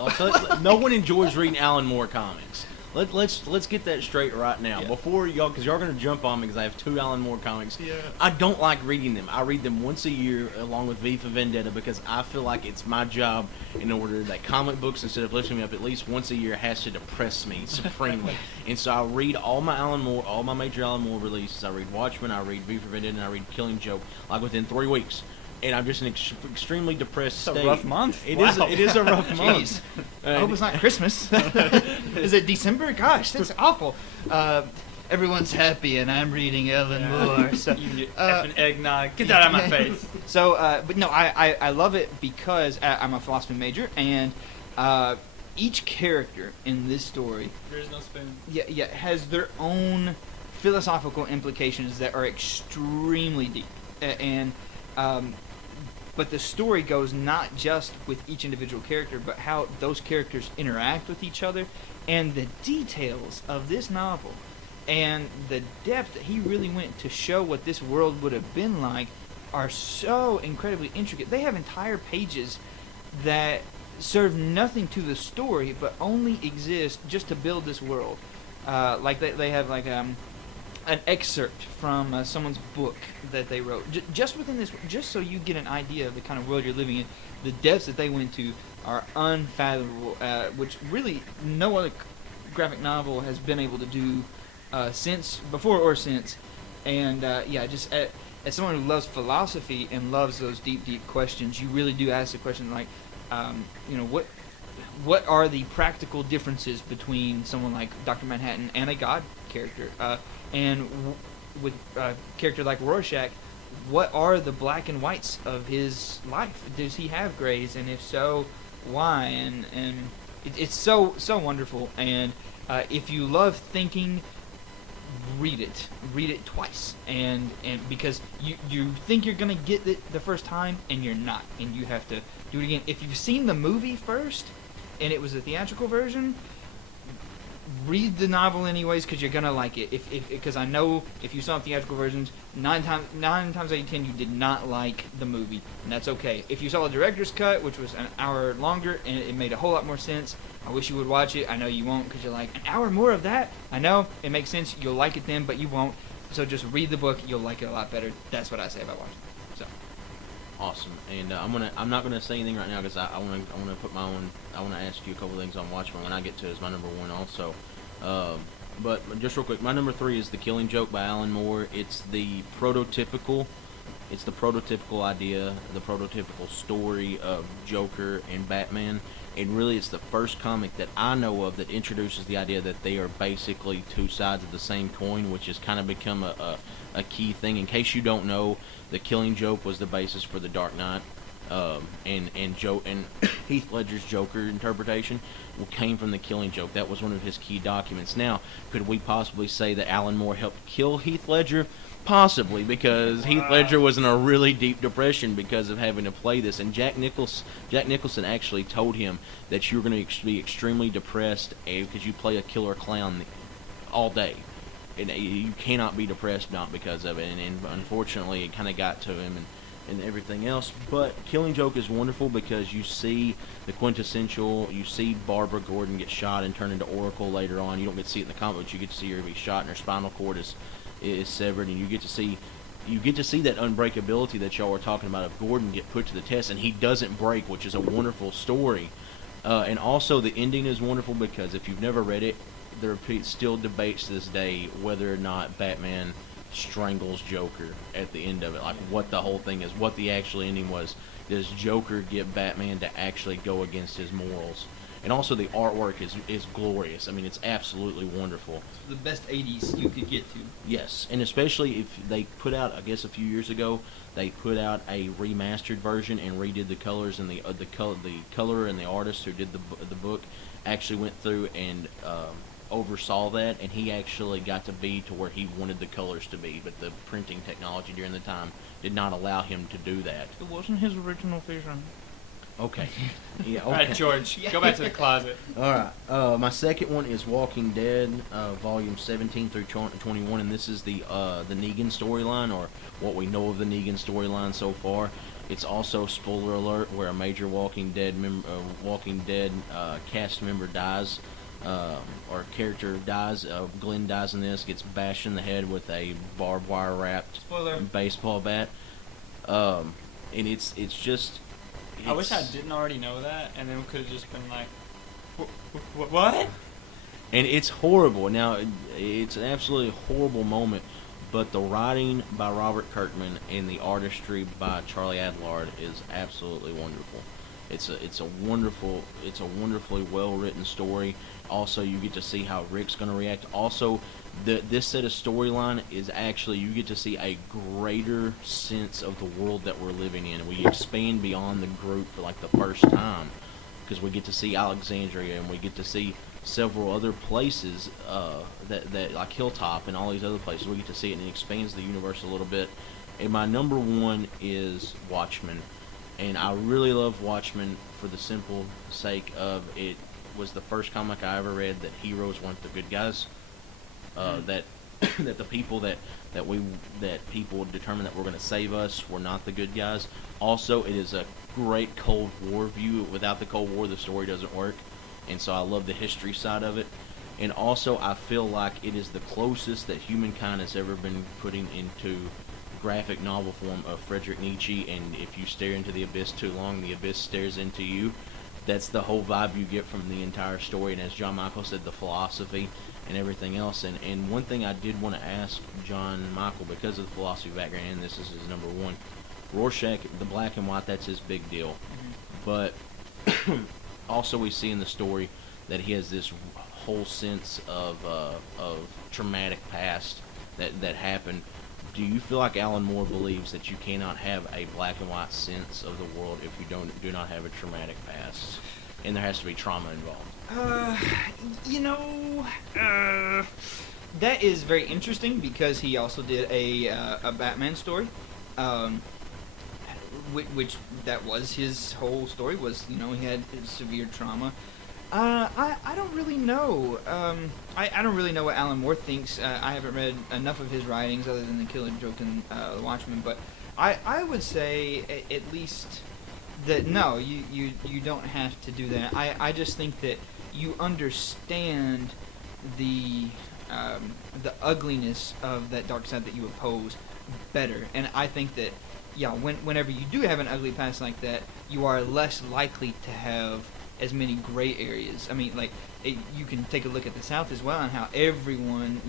No one enjoys reading Alan Moore comics. let's get that straight right now before y'all, because y'all are gonna jump on me because I have 2 Alan Moore comics. Yeah. I don't like reading them. I read them once a year along with V for Vendetta because I feel like it's my job in order that comic books, instead of lifting me up at least once a year, has to depress me supremely. And so I read all my Alan Moore, all my major Alan Moore releases. I read Watchmen, I read V for Vendetta, and I read Killing Joke like within 3 weeks. And I'm just in an extremely depressed state. It's a rough month. It is a rough month. I hope it's not Christmas. Is it December? Gosh, that's awful. Everyone's happy, and I'm reading Alan Moore. So, You effing eggnog. Get that out of my face. So, but no, I love it because I'm a philosophy major, and each character in this story, There's no spoon. has their own philosophical implications that are extremely deep, and but the story goes not just with each individual character, but how those characters interact with each other, and the details of this novel, and the depth that he really went to show what this world would have been like, are so incredibly intricate. They have entire pages that serve nothing to the story, but only exist just to build this world. Like they have like an excerpt from someone's book that they wrote, just within this, just so you get an idea of the kind of world you're living in. The depths that they went to are unfathomable, which really no other graphic novel has been able to do before or since. And just as someone who loves philosophy and loves those deep questions, you really do ask the question like, what are the practical differences between someone like Dr. Manhattan and a God character? With a character like Rorschach, what are the black and whites of his life? Does he have grays? And if so, why? And it's so wonderful. And if you love thinking, read it twice. And because you think you're going to get it the first time, and you're not. And you have to do it again. If you've seen the movie first, and it was a theatrical version, read the novel anyways, because you're gonna like it. Because I know if you saw theatrical versions, 9 times out of 10 you did not like the movie, and that's okay. If you saw the director's cut, which was an hour longer, and it made a whole lot more sense, I wish you would watch it. I know you won't, because you're like, an hour more of that? I know it makes sense. You'll like it then, but you won't. So just read the book. You'll like it a lot better. That's what I say about watching it. So. Awesome. And I'm not gonna say anything right now because I wanna put my own. I wanna ask you a couple things on Watchmen when I get to it as my number 1 also. But just real quick, my number 3 is The Killing Joke by Alan Moore. It's the prototypical idea, the prototypical story of Joker and Batman. And really, it's the first comic that I know of that introduces the idea that they are basically 2 sides of the same coin, which has kind of become a key thing. In case you don't know, The Killing Joke was the basis for The Dark Knight, and Heath Ledger's Joker interpretation came from The Killing Joke. That was one of his key documents. Now, could we possibly say that Alan Moore helped kill Heath Ledger? Possibly, because Heath Ledger was in a really deep depression because of having to play this, and Jack Nicholson actually told him that you're going to be extremely depressed because you play a killer clown all day, and you cannot be depressed not because of it. And unfortunately, it kind of got to him and everything else. But Killing Joke is wonderful because you see the quintessential. You see Barbara Gordon get shot and turn into Oracle later on. You don't get to see it in the comic, but you get to see her be shot and her spinal cord is severed, and you get to see that unbreakability that y'all were talking about of Gordon get put to the test, and he doesn't break, which is a wonderful story. And also the ending is wonderful because if you've never read it, there are still debates to this day whether or not Batman strangles Joker at the end of it, like what the whole thing is, what the actual ending was. Does Joker get Batman to actually go against his morals? And also the artwork is glorious. I mean, it's absolutely wonderful. The best 80s you could get to. Yes, and especially if they put out, I guess a few years ago, they put out a remastered version and redid the colors, and the color and the artist who did the book actually went through and oversaw that, and he actually got to be to where he wanted the colors to be, but the printing technology during the time did not allow him to do that. It wasn't his original vision. Okay. Yeah. Okay. All right, George, go back to the closet. All right. My second one is Walking Dead, volume 17 through 21, and this is the Negan storyline, or what we know of the Negan storyline so far. It's also, spoiler alert, where a major Walking Dead cast member dies our character dies. Glenn dies in this, gets bashed in the head with a barbed wire wrapped baseball bat. And it's just. I wish I didn't already know that, and then we could have just been like, what? And it's horrible. Now, it's an absolutely horrible moment, but the writing by Robert Kirkman and the artistry by Charlie Adlard is absolutely wonderful. It's a wonderfully well written story. Also, you get to see how Rick's going to react. Also, this set of storyline is actually, you get to see a greater sense of the world that we're living in. We expand beyond the group for like the first time, because we get to see Alexandria and we get to see several other places that like Hilltop and all these other places. We get to see it, and it expands the universe a little bit. And my number one is Watchmen. And I really love Watchmen for the simple sake of it was the first comic I ever read that heroes weren't the good guys. That that the people that people determine that were going to save us were not the good guys. Also, it is a great Cold War view. Without the Cold War, the story doesn't work. And so I love the history side of it. And also, I feel like it is the closest that humankind has ever been putting into graphic novel form of Friedrich Nietzsche, and if you stare into the abyss too long, the abyss stares into you. That's the whole vibe you get from the entire story, and as John Michael said, the philosophy and everything else. And one thing I did want to ask John Michael, because of the philosophy background, and this is his number one, Rorschach, the black and white, that's his big deal. But also we see in the story that he has this whole sense of traumatic past that happened. Do you feel like Alan Moore believes that you cannot have a black and white sense of the world if you do not have a traumatic past, and there has to be trauma involved? That is very interesting, because he also did a Batman story, which that was his whole story, was, he had severe trauma. I don't really know. I don't really know what Alan Moore thinks. I haven't read enough of his writings other than The Killing Joke and The Watchmen, but I would say at least that no, you don't have to do that. I just think that you understand the ugliness of that dark side that you oppose better, and I think that whenever you do have an ugly past like that, you are less likely to have as many gray areas. I mean, like, you can take a look at the South as well, and how everyone,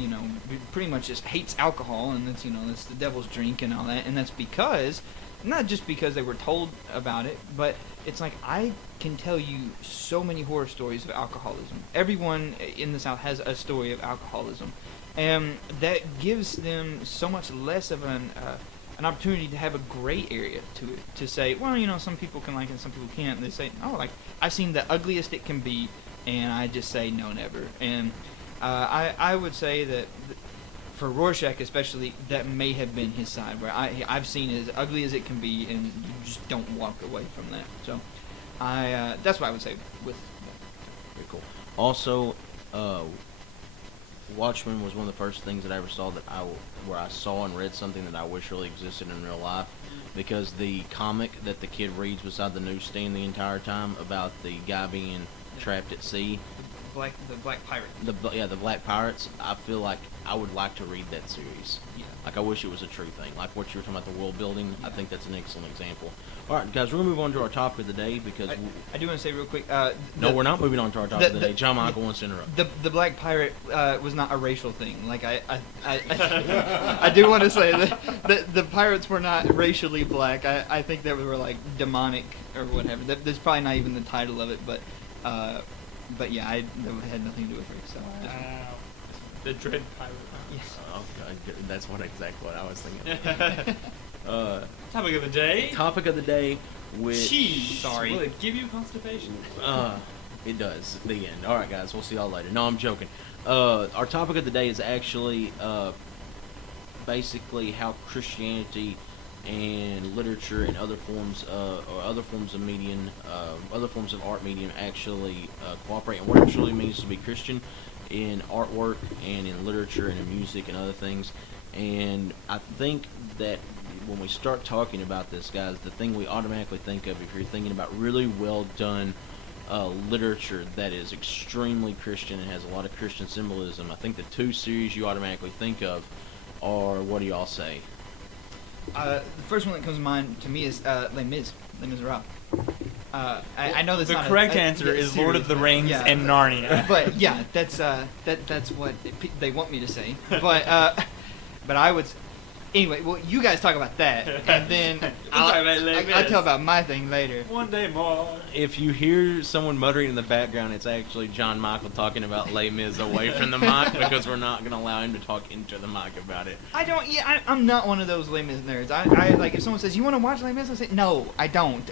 pretty much just hates alcohol, and that's, that's the devil's drink and all that, and that's because, not just because they were told about it, but it's like, I can tell you so many horror stories of alcoholism. Everyone in the South has a story of alcoholism, and that gives them so much less of an opportunity to have a gray area to it, to say, well, some people can like it and some people can't, and they say, oh, like, I've seen the ugliest it can be, and I just say no, never. And I would say that for Rorschach especially, that may have been his side, where I've seen it as ugly as it can be, and you just don't walk away from that. So that's what I would say with that. Very cool. Also, Watchmen was one of the first things that I ever saw where I saw and read something that I wish really existed in real life, because the comic that the kid reads beside the newsstand the entire time about the guy being trapped at sea, the Black Pirate. The Black Pirates. I feel like I would like to read that series. Yeah. Like, I wish it was a true thing. Like what you were talking about, the world building. Yeah. I think that's an excellent example. All right, guys, we're gonna move on to our topic of the day, because I do want to say real quick. No, we're not moving on to our topic of the day. John Michael wants to interrupt. The Black Pirate was not a racial thing. Like, I do want to say that the pirates were not racially black. I think they were like demonic or whatever. That's probably not even the title of it, but yeah, that had nothing to do with race. So wow. The Dread Pirate. Yes. Oh, God, that's exactly what I was thinking. Topic of the day. Topic of the day. Which, cheese. Sorry. Will it give you constipation? It does. The end. All right, guys. We'll see y'all later. No, I'm joking. Our topic of the day is actually basically how Christianity and literature and other forms of medium, other forms of art medium actually cooperate, and what it truly means to be Christian in artwork and in literature and in music and other things. And I think that when we start talking about this, guys, the thing we automatically think of, if you're thinking about really well done literature that is extremely Christian and has a lot of Christian symbolism, I think the two series you automatically think of are, what do y'all say? The first one that comes to mind to me is Les Mis. Les Miserables. I know that's the not correct answer is Lord of the Rings and Narnia. But yeah, that's what they want me to say. But I would. Anyway, well, you guys talk about that, and then I'll tell about my thing later. One day more. If you hear someone muttering in the background, it's actually John Michael talking about Les Mis away from the mic because we're not going to allow him to talk into the mic about it. I don't. Yeah, I'm not one of those Les Mis nerds. I like if someone says you want to watch Les Mis, I say no, I don't.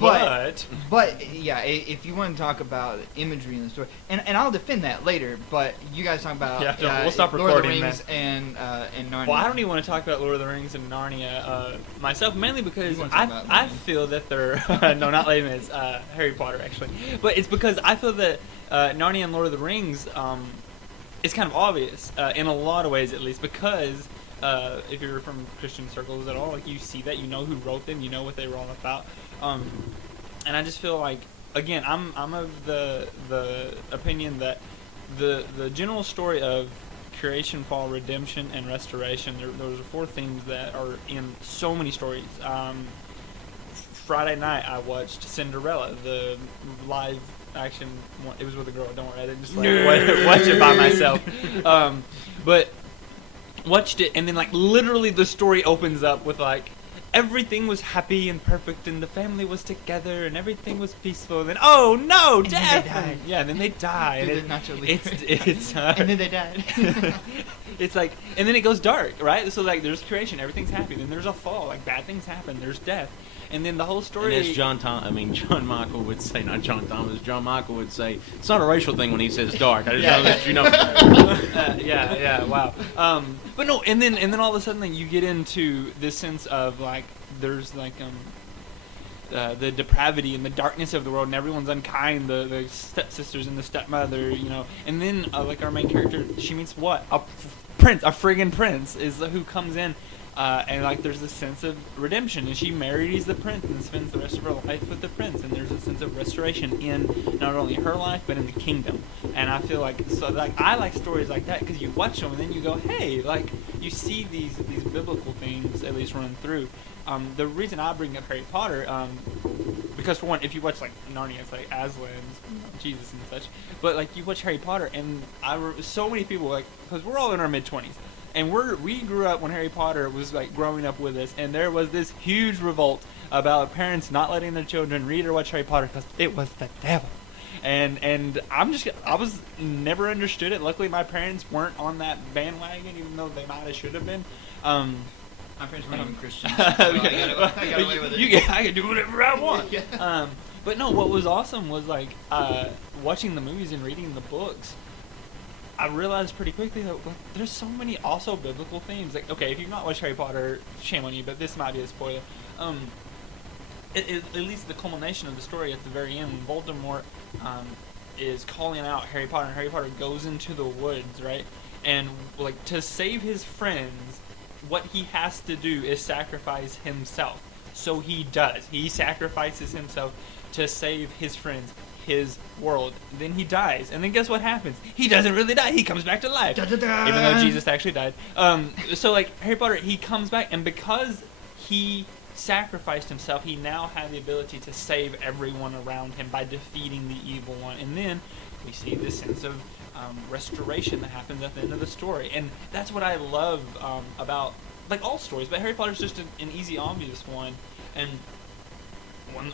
But yeah, if you want to talk about imagery in the story, and I'll defend that later. But you guys talk about we'll stop Lord of the recording, Rings and Narnia. Well, I don't even want to talk about Lord of the Rings and Narnia myself, mainly because I feel that they're no, not Les Mis, Harry Potter actually, but it's because I feel that Narnia and Lord of the Rings is kind of obvious in a lot of ways, at least because. If you're from Christian circles at all, like you see that, you know who wrote them, you know what they were all about, and I just feel like, again, I'm of the opinion that the general story of creation, fall, redemption, and restoration. Those are four themes that are in so many stories. Friday night I watched Cinderella, the live action one. It was with a girl. Don't worry, I didn't just watch it by myself, but. Watched it, and then like literally the story opens up with like everything was happy and perfect and the family was together and everything was peaceful, and then oh no, and death! Then they died. Yeah, and then they die. It's and then they died. It's like, and then it goes dark, right? So like there's creation, everything's happy, then there's a fall, like bad things happen, there's death. And then the whole story. And as John Michael would say, not John Thomas. John Michael would say, it's not a racial thing when he says dark. I just know that you know. Yeah. Wow. But no, and then all of a sudden, like, you get into this sense of like there's like the depravity and the darkness of the world, and everyone's unkind. The stepsisters and the stepmother, you know. And then like our main character, she meets what? A friggin' prince is who comes in. And like there's a sense of redemption, and she marries the prince and spends the rest of her life with the prince, and there's a sense of restoration in not only her life but in the kingdom. And I feel like I like stories like that because you watch them and then you go, hey, like you see these biblical themes at least run through. The reason I bring up Harry Potter, because for one, if you watch like Narnia, it's like Aslan, Jesus and such, but like you watch Harry Potter, and so many people like, because we're all in our mid-20s. And we grew up when Harry Potter was like growing up with us, and there was this huge revolt about parents not letting their children read or watch Harry Potter because it was the devil. And I was never understood it. Luckily, my parents weren't on that bandwagon, even though they might have should have been. My parents weren't even Christians. So I got away with it. I can do whatever I want. But no, what was awesome was like watching the movies and reading the books. I realized pretty quickly that like, there's so many also biblical themes. Like, okay, if you've not watched Harry Potter, shame on you, but this might be a spoiler. At least the culmination of the story at the very end, when Voldemort is calling out Harry Potter, and Harry Potter goes into the woods, right? And like to save his friends, what he has to do is sacrifice himself. So he does. He sacrifices himself to save his friends, his world. Then he dies, and then guess what happens? He doesn't really die. He comes back to life, even though Jesus actually died. So like Harry Potter, he comes back, and because he sacrificed himself, he now had the ability to save everyone around him by defeating the evil one. And then we see this sense of restoration that happens at the end of the story, and that's what I love about like all stories. But Harry Potter's just an easy, obvious one, and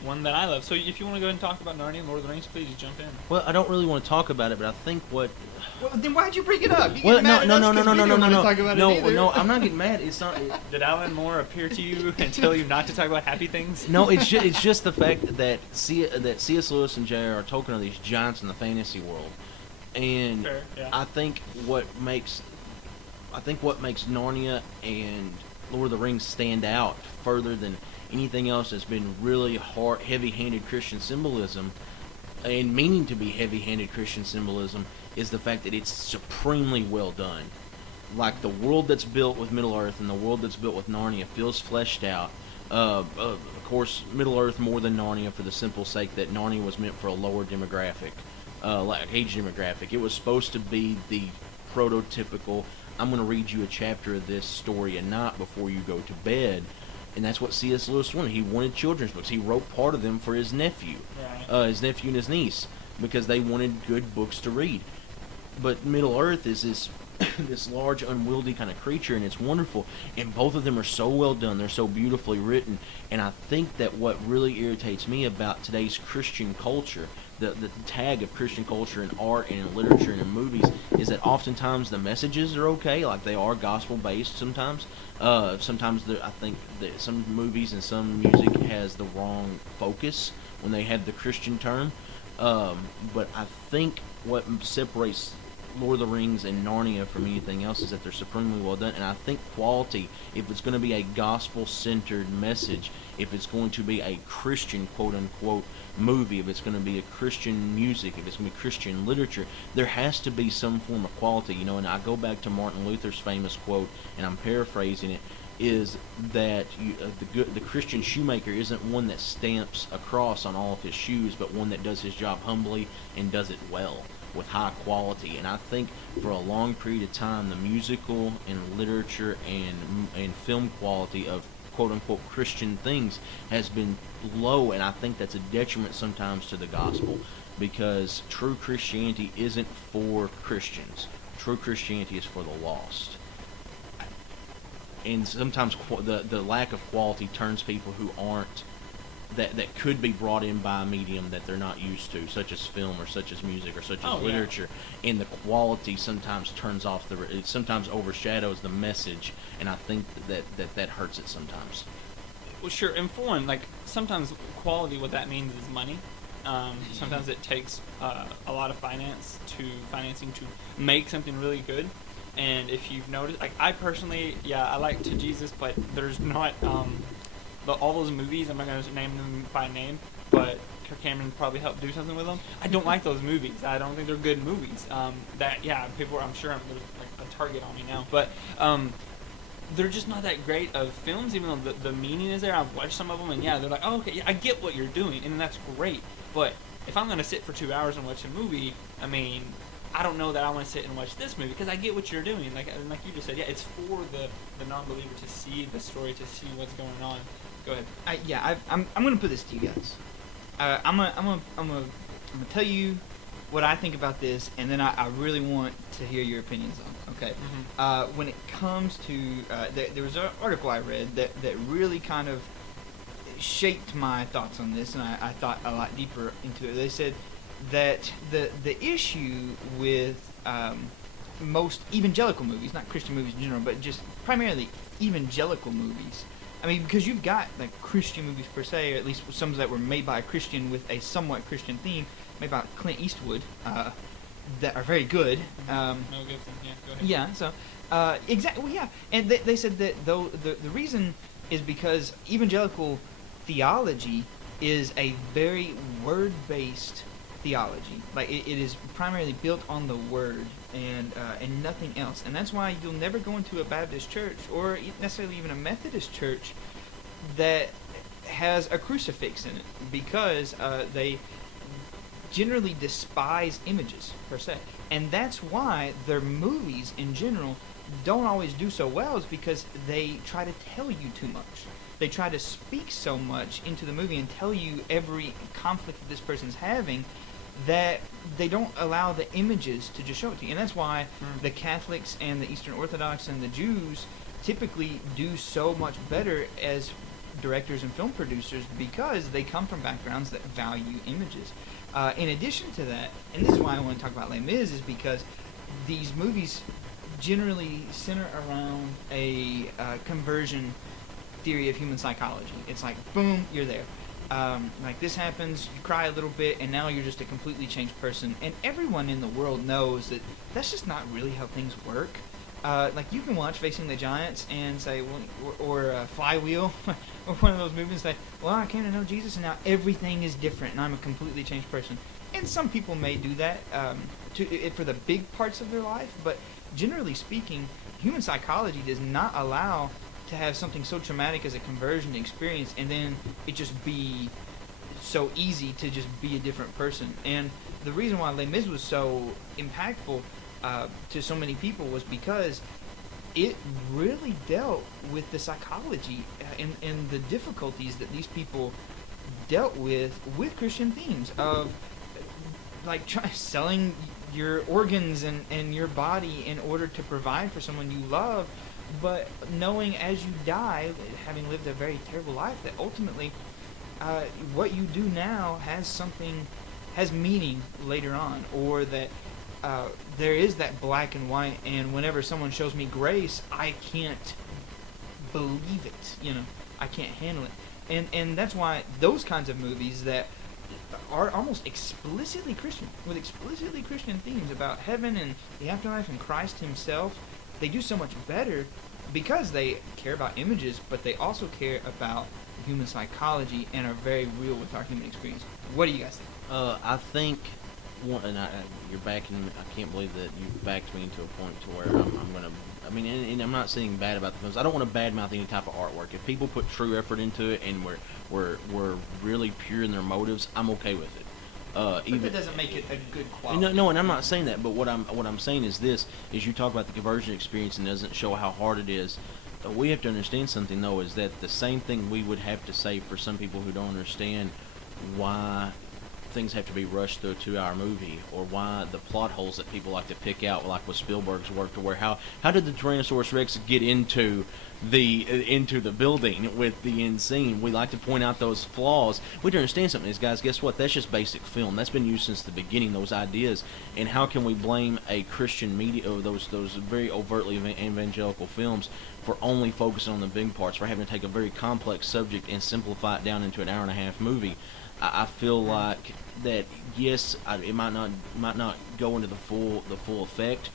one that I love. So if you want to go ahead and talk about Narnia and Lord of the Rings, please jump in. Well, I don't really want to talk about it, but I think what... Well, then why'd you bring it up? You well, no, no, I'm not getting mad. It's not... Did Alan Moore appear to you and tell you not to talk about happy things? No, it's just the fact that C.S. Lewis and J.R.R. Tolkien are these giants in the fantasy world. And Fair, yeah. I think what makes Narnia and Lord of the Rings stand out further than anything else that's been really heavy-handed Christian symbolism, and meaning to be heavy-handed Christian symbolism, is the fact that it's supremely well done. Like the world that's built with Middle-earth and the world that's built with Narnia feels fleshed out, Of course, Middle Earth more than Narnia for the simple sake that Narnia was meant for a lower demographic, like age demographic. It was supposed to be the prototypical, I'm going to read you a chapter of this story a night before you go to bed. And that's what C.S. Lewis wanted. He wanted children's books. He wrote part of them for his nephew, his nephew and his niece, because they wanted good books to read. But Middle Earth is this this large, unwieldy kind of creature, and it's wonderful. And both of them are so well done. They're so beautifully written. And I think that what really irritates me about today's Christian culture, the tag of Christian culture and art and in literature and in movies, is that oftentimes the messages are okay, like they are gospel-based sometimes. Sometimes I think that some movies and some music has the wrong focus when they have the Christian term. But I think what separates Lord of the Rings and Narnia from anything else is that they're supremely well done. And I think quality, if it's going to be a gospel-centered message, if it's going to be a Christian quote-unquote movie, if it's going to be a Christian music, if it's going to be Christian literature, there has to be some form of quality, you know. And I go back to Martin Luther's famous quote, and I'm paraphrasing it, is that the Christian shoemaker isn't one that stamps a cross on all of his shoes, but one that does his job humbly and does it well, with high quality. And I think for a long period of time, the musical and literature and film quality of quote-unquote Christian things has been low, and I think that's a detriment sometimes to the gospel, because true Christianity isn't for Christians. True Christianity is for the lost. And sometimes the lack of quality turns people who aren't, that could be brought in by a medium that they're not used to, such as film or such as music or such as literature, and the quality sometimes turns off it sometimes overshadows the message, and I think that hurts it sometimes. Well, sure, and for one, like, sometimes quality, what that means is money. Sometimes it takes a lot of financing to make something really good. And if you've noticed, like, I personally, I like To Jesus, but there's not, all those movies, I'm not going to name them by name, but Kirk Cameron probably helped do something with them. I don't like those movies. I don't think they're good movies. People are, I'm sure, I'm like a target on me now, but they're just not that great of films, even though the meaning is there. I've watched some of them, and they're like, oh, okay, I get what you're doing, and that's great. But if I'm going to sit for 2 hours and watch a movie, I mean, I don't know that I want to sit and watch this movie, because I get what you're doing. Like you just said, it's for the non-believer to see the story, to see what's going on. Go ahead. I'm going to put this to you guys. I'm gonna tell you what I think about this, and then I really want to hear your opinions on it. Okay. Mm-hmm. When it comes to there was an article I read that really kind of shaped my thoughts on this, and I thought a lot deeper into it. They said that the issue with most evangelical movies, not Christian movies in general, but just primarily evangelical movies. I mean, because you've got like Christian movies per se, or at least some that were made by a Christian with a somewhat Christian theme, made by Clint Eastwood, that are very good. Mel Gibson, go ahead. Yeah, so exactly, well, yeah, and they said that though the reason is because evangelical theology is a very word-based theology. Like it is primarily built on the word and nothing else, and that's why you'll never go into a Baptist church or necessarily even a Methodist church that has a crucifix in it, because they generally despise images per se, and that's why their movies in general don't always do so well, is because they try to tell you too much. They try to speak so much into the movie and tell you every conflict that this person's having, that they don't allow the images to just show it to you. And that's why the Catholics and the Eastern Orthodox and the Jews typically do so much better as directors and film producers, because they come from backgrounds that value images. In addition to that, and this is why I want to talk about Les Mis, is because these movies generally center around a conversion theory of human psychology. It's like, boom, you're there. Like this happens, you cry a little bit, and now you're just a completely changed person. And everyone in the world knows that that's just not really how things work. Like you can watch Facing the Giants and say, well, or Flywheel, or one of those movies, and say, well, I came to know Jesus, and now everything is different, and I'm a completely changed person. And some people may do that for the big parts of their life, but generally speaking, human psychology does not allow to have something so traumatic as a conversion experience, and then it just be so easy to just be a different person. And the reason why Les Mis was so impactful to so many people was because it really dealt with the psychology and the difficulties that these people dealt with Christian themes of like selling your organs and your body in order to provide for someone you love, but knowing as you die, having lived a very terrible life, that ultimately what you do now has meaning later on, or that there is that black and white, and whenever someone shows me grace, I can't believe it, I can't handle it. And that's why those kinds of movies that are almost explicitly Christian, with explicitly Christian themes about heaven and the afterlife and Christ himself, they do so much better because they care about images, but they also care about human psychology and are very real with our human experience. What do you guys think? I think, you're backing. I can't believe that you backed me into a point to where I'm gonna. I mean, and I'm not saying bad about the films. I don't want to badmouth any type of artwork. If people put true effort into it and we're really pure in their motives, I'm okay with it. But that doesn't make it a good quality. No, and I'm not saying that. But what I'm saying is this: is you talk about the conversion experience and doesn't show how hard it is. We have to understand something though, is that the same thing we would have to say for some people who don't understand why things have to be rushed through a 2-hour movie, or why the plot holes that people like to pick out, like with Spielberg's work, to where how did the Tyrannosaurus Rex get into the building with the end scene? We like to point out those flaws. We have to understand something, guys. Guess what? That's just basic film. That's been used since the beginning. Those ideas, and how can we blame a Christian media, or those very overtly evangelical films, for only focusing on the big parts, for having to take a very complex subject and simplify it down into an hour-and-a-half movie? I feel like that, yes, it might not go into the full effect,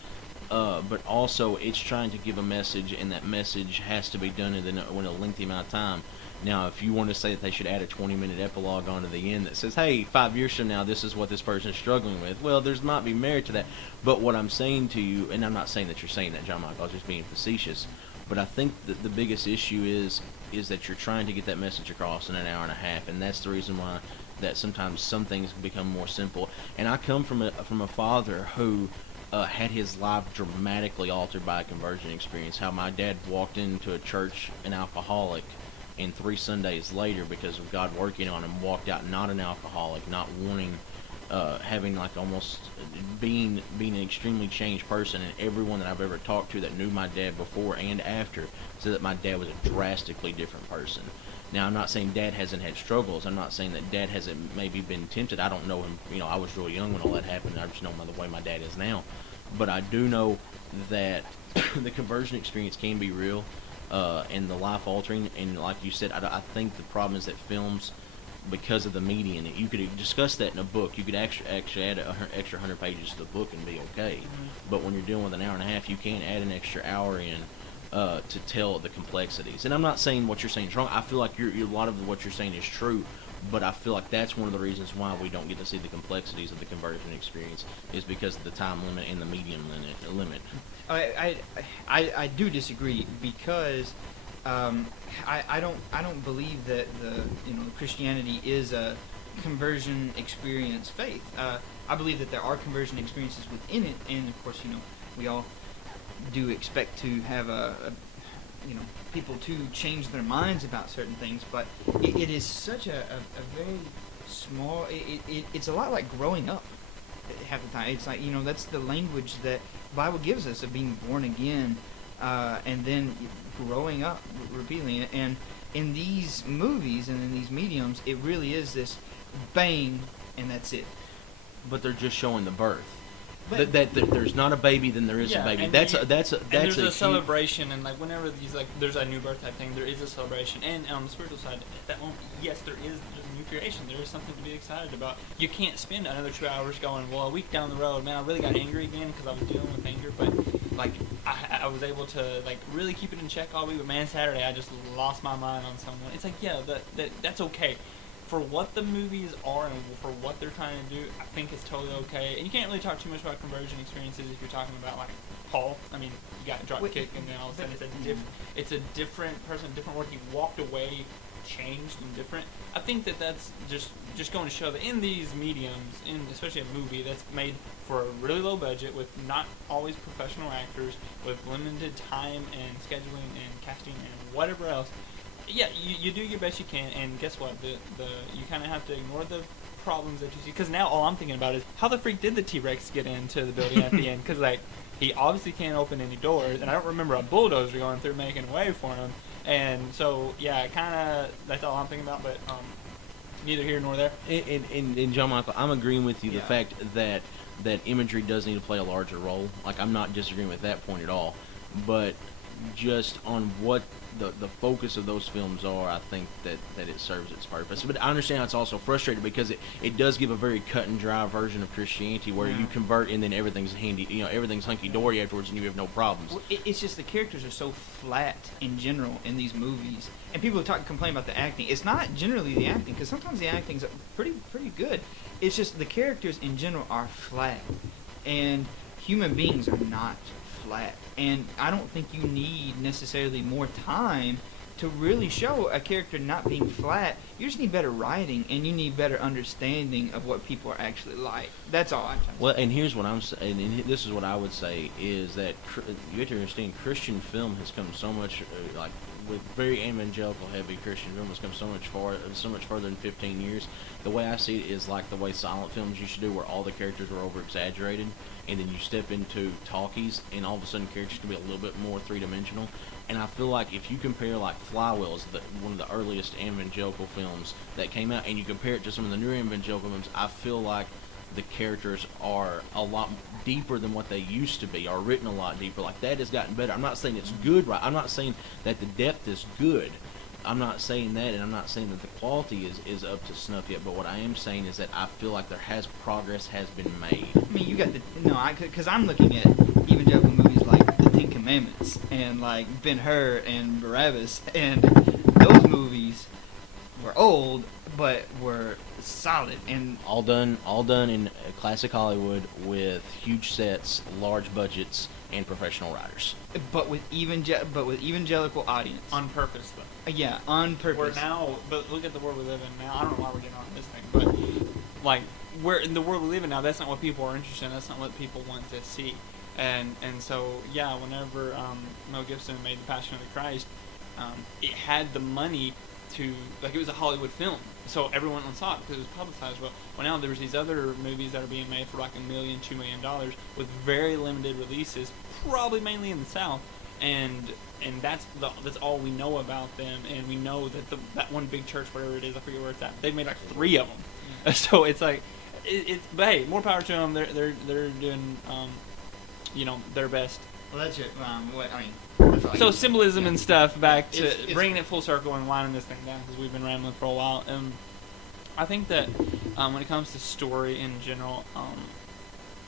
but also it's trying to give a message, and that message has to be done in a lengthy amount of time. Now, if you want to say that they should add a 20-minute epilogue onto the end that says, hey, 5 years from now, this is what this person is struggling with, well, there's might be merit to that. But what I'm saying to you, and I'm not saying that you're saying that, John Michael, I was just being facetious, but I think that the biggest issue is that you're trying to get that message across in an hour and a half, and that's the reason why that sometimes some things become more simple. And I come from a father who had his life dramatically altered by a conversion experience. How my dad walked into a church an alcoholic, and 3 Sundays later, because of God working on him, walked out not an alcoholic, not wanting, having like almost being an extremely changed person. And everyone that I've ever talked to that knew my dad before and after said that my dad was a drastically different person. Now, I'm not saying Dad hasn't had struggles. I'm not saying that Dad hasn't maybe been tempted. I don't know him. I was really young when all that happened. I just know him by the way my dad is now. But I do know that the conversion experience can be real, and the life-altering. And like you said, I think the problem is that films, because of the medium, you could discuss that in a book. You could actually add an extra 100 pages to the book and be okay. Mm-hmm. But when you're dealing with an hour and a half, you can't add an extra hour in to tell the complexities. And I'm not saying what you're saying is wrong. I feel like a lot of what you're saying is true, but I feel like that's one of the reasons why we don't get to see the complexities of the conversion experience, is because of the time limit and the medium limit. I do disagree, because I don't believe that Christianity is a conversion experience faith. I believe that there are conversion experiences within it, and of course we all do expect to have people to change their minds about certain things, but it is such a very small. It's a lot like growing up. Half the time, it's like that's the language that the Bible gives us of being born again, and then growing up repeatedly. And in these movies and in these mediums, it really is this bang, and that's it. But they're just showing the birth. That there's not a baby, then there is a baby. That's there's a celebration, and like whenever there's a new birth type thing, there is a celebration. And on the spiritual side, yes, there's a new creation. There is something to be excited about. You can't spend another 2 hours going, well, a week down the road, man, I really got angry again because I was dealing with anger, but like I was able to like really keep it in check all week. But man, Saturday I just lost my mind on someone. It's like, yeah, that's okay. for what the movies are and for what they're trying to do, I think it's totally okay. And you can't really talk too much about conversion experiences if you're talking about like Paul. I mean, you got drop kick, and then all of a sudden it's a different person, different work. He walked away, changed and different. I think that's just going to show that in these mediums, in especially a movie that's made for a really low budget with not always professional actors, with limited time and scheduling and casting and whatever else. Yeah, you do your best you can, and guess what? You kind of have to ignore the problems that you see. Because now all I'm thinking about is how the freak did the T-Rex get into the building at the end? Because like he obviously can't open any doors, and I don't remember a bulldozer going through making way for him. And so yeah, kind of that's all I'm thinking about. But neither here nor there. And John Michael, I'm agreeing with you. The fact that imagery does need to play a larger role. Like I'm not disagreeing with that point at all, but just on what the focus of those films are, I think that it serves its purpose. But I understand how it's also frustrating because it does give a very cut and dry version of Christianity where you convert and then everything's handy, everything's hunky-dory afterwards and you have no problems. Well, it's just the characters are so flat in general in these movies. And people complain about the acting. It's not generally the acting, because sometimes the acting's pretty good. It's just the characters in general are flat. And human beings are not flat. And I don't think you need necessarily more time to really show a character not being flat. You just need better writing, and you need better understanding of what people are actually like. That's all I'm trying to say. And here's what I'm saying, and this is what I would say, is that you have to understand Christian film has come so much, with very evangelical heavy Christian film has come so much further in 15 years. The way I see it is like the way silent films used to do, where all the characters were over exaggerated, and then you step into talkies, and all of a sudden characters can be a little bit more three-dimensional. And I feel like if you compare like Flywheel, one of the earliest evangelical films that came out, and you compare it to some of the newer evangelical films, I feel like the characters are a lot deeper than what they used to be, are written a lot deeper. Like that has gotten better. I'm not saying it's good, right? I'm not saying that the depth is good. I'm not saying that, and I'm not saying that the quality is up to snuff yet. But what I am saying is that I feel like progress has been made. I mean, you got because I'm looking at evangelical movies like The Ten Commandments and like Ben-Hur and Barabbas, and those movies were old but were solid and all done in classic Hollywood with huge sets, large budgets, and professional writers. But with evangelical audience On purpose, though. Yeah, on purpose. But look at the world we live in now. I don't know why we're getting on this thing, but like we're in the world we live in now. That's not what people are interested in. That's not what people want to see. And so yeah, whenever Mel Gibson made The Passion of the Christ, it had the money to, like, it was a Hollywood film, so everyone saw it because it was publicized well. Well, now there's these other movies that are being made for like $1 million, $2 million with very limited releases, probably mainly in the South, and that's all we know about them. And we know that that one big church, whatever it is, I forget where it's at, they've made like 3 of them. Yeah. So it's like but hey, more power to them. They're doing their best. Well, that's it. So symbolism and stuff, back to bringing it full circle and winding this thing down, because we've been rambling for a while. I think that when it comes to story in general,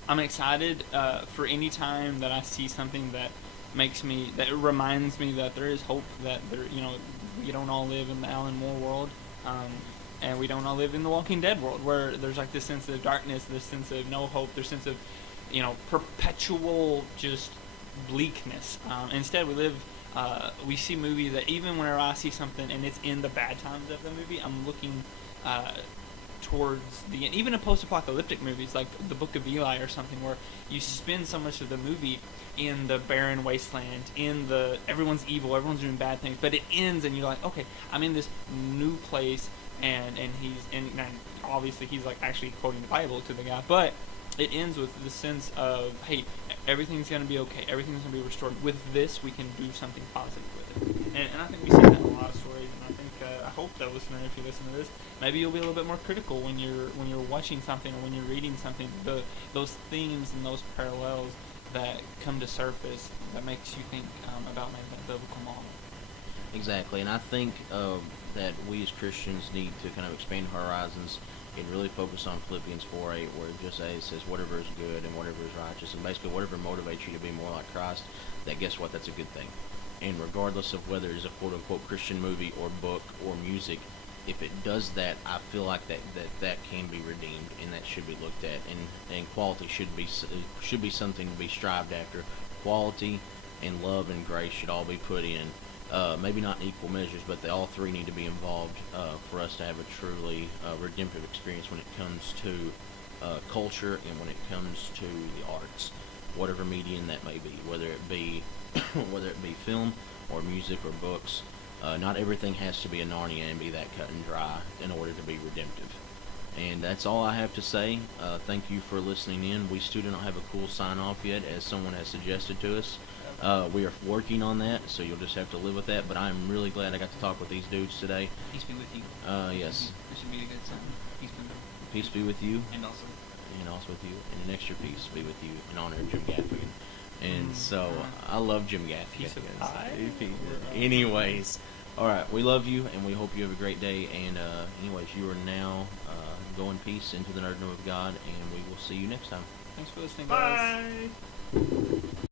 I'm excited for any time that I see something that reminds me that there is hope, that we don't all live in the Alan Moore world, and we don't all live in the Walking Dead world, where there's like this sense of darkness, this sense of no hope, this sense of perpetual just bleakness. Instead, we see movies that even whenever I see something and it's in the bad times of the movie, I'm looking towards even a post-apocalyptic movies like The Book of Eli or something, where you spend so much of the movie in the barren wasteland, in the everyone's evil, everyone's doing bad things, but it ends and you're like, okay, I'm in this new place, and obviously he's like actually quoting the Bible to the guy, but it ends with the sense of, hey, everything's going to be okay. Everything's going to be restored. With this, we can do something positive with it. And I think we see that in a lot of stories. And I think I hope that listener, if you listen to this, maybe you'll be a little bit more critical when you're watching something or when you're reading something. Those themes and those parallels that come to surface that makes you think about maybe that biblical model. Exactly, and I think that we as Christians need to kind of expand horizons and really focus on Philippians 4:8, where it just says whatever is good and whatever is righteous, and basically whatever motivates you to be more like Christ, that guess what, that's a good thing. And regardless of whether it's a quote-unquote Christian movie or book or music, if it does that, I feel like that can be redeemed, and that should be looked at, and quality should be something to be strived after. Quality and love and grace should all be put in. Maybe not in equal measures, but they all three need to be involved for us to have a truly redemptive experience when it comes to culture and when it comes to the arts, whatever medium that may be, whether it be film or music or books. Not everything has to be a Narnia and be that cut and dry in order to be redemptive. And that's all I have to say. Thank you for listening in. We still do not have a cool sign-off yet, as someone has suggested to us. We are working on that, so you'll just have to live with that. But I'm really glad I got to talk with these dudes today. Peace be with you. Yes. This should be a good sign. Peace be with you. Peace be with you. And also with you. And an extra peace be with you in honor of Jim Gaffigan. And so, I love Jim Gaffigan. Piece of pie. Anyways, alright, we love you, and we hope you have a great day. And anyways, you are now go in peace into the Nerdom of God, and we will see you next time. Thanks for listening, guys. bye.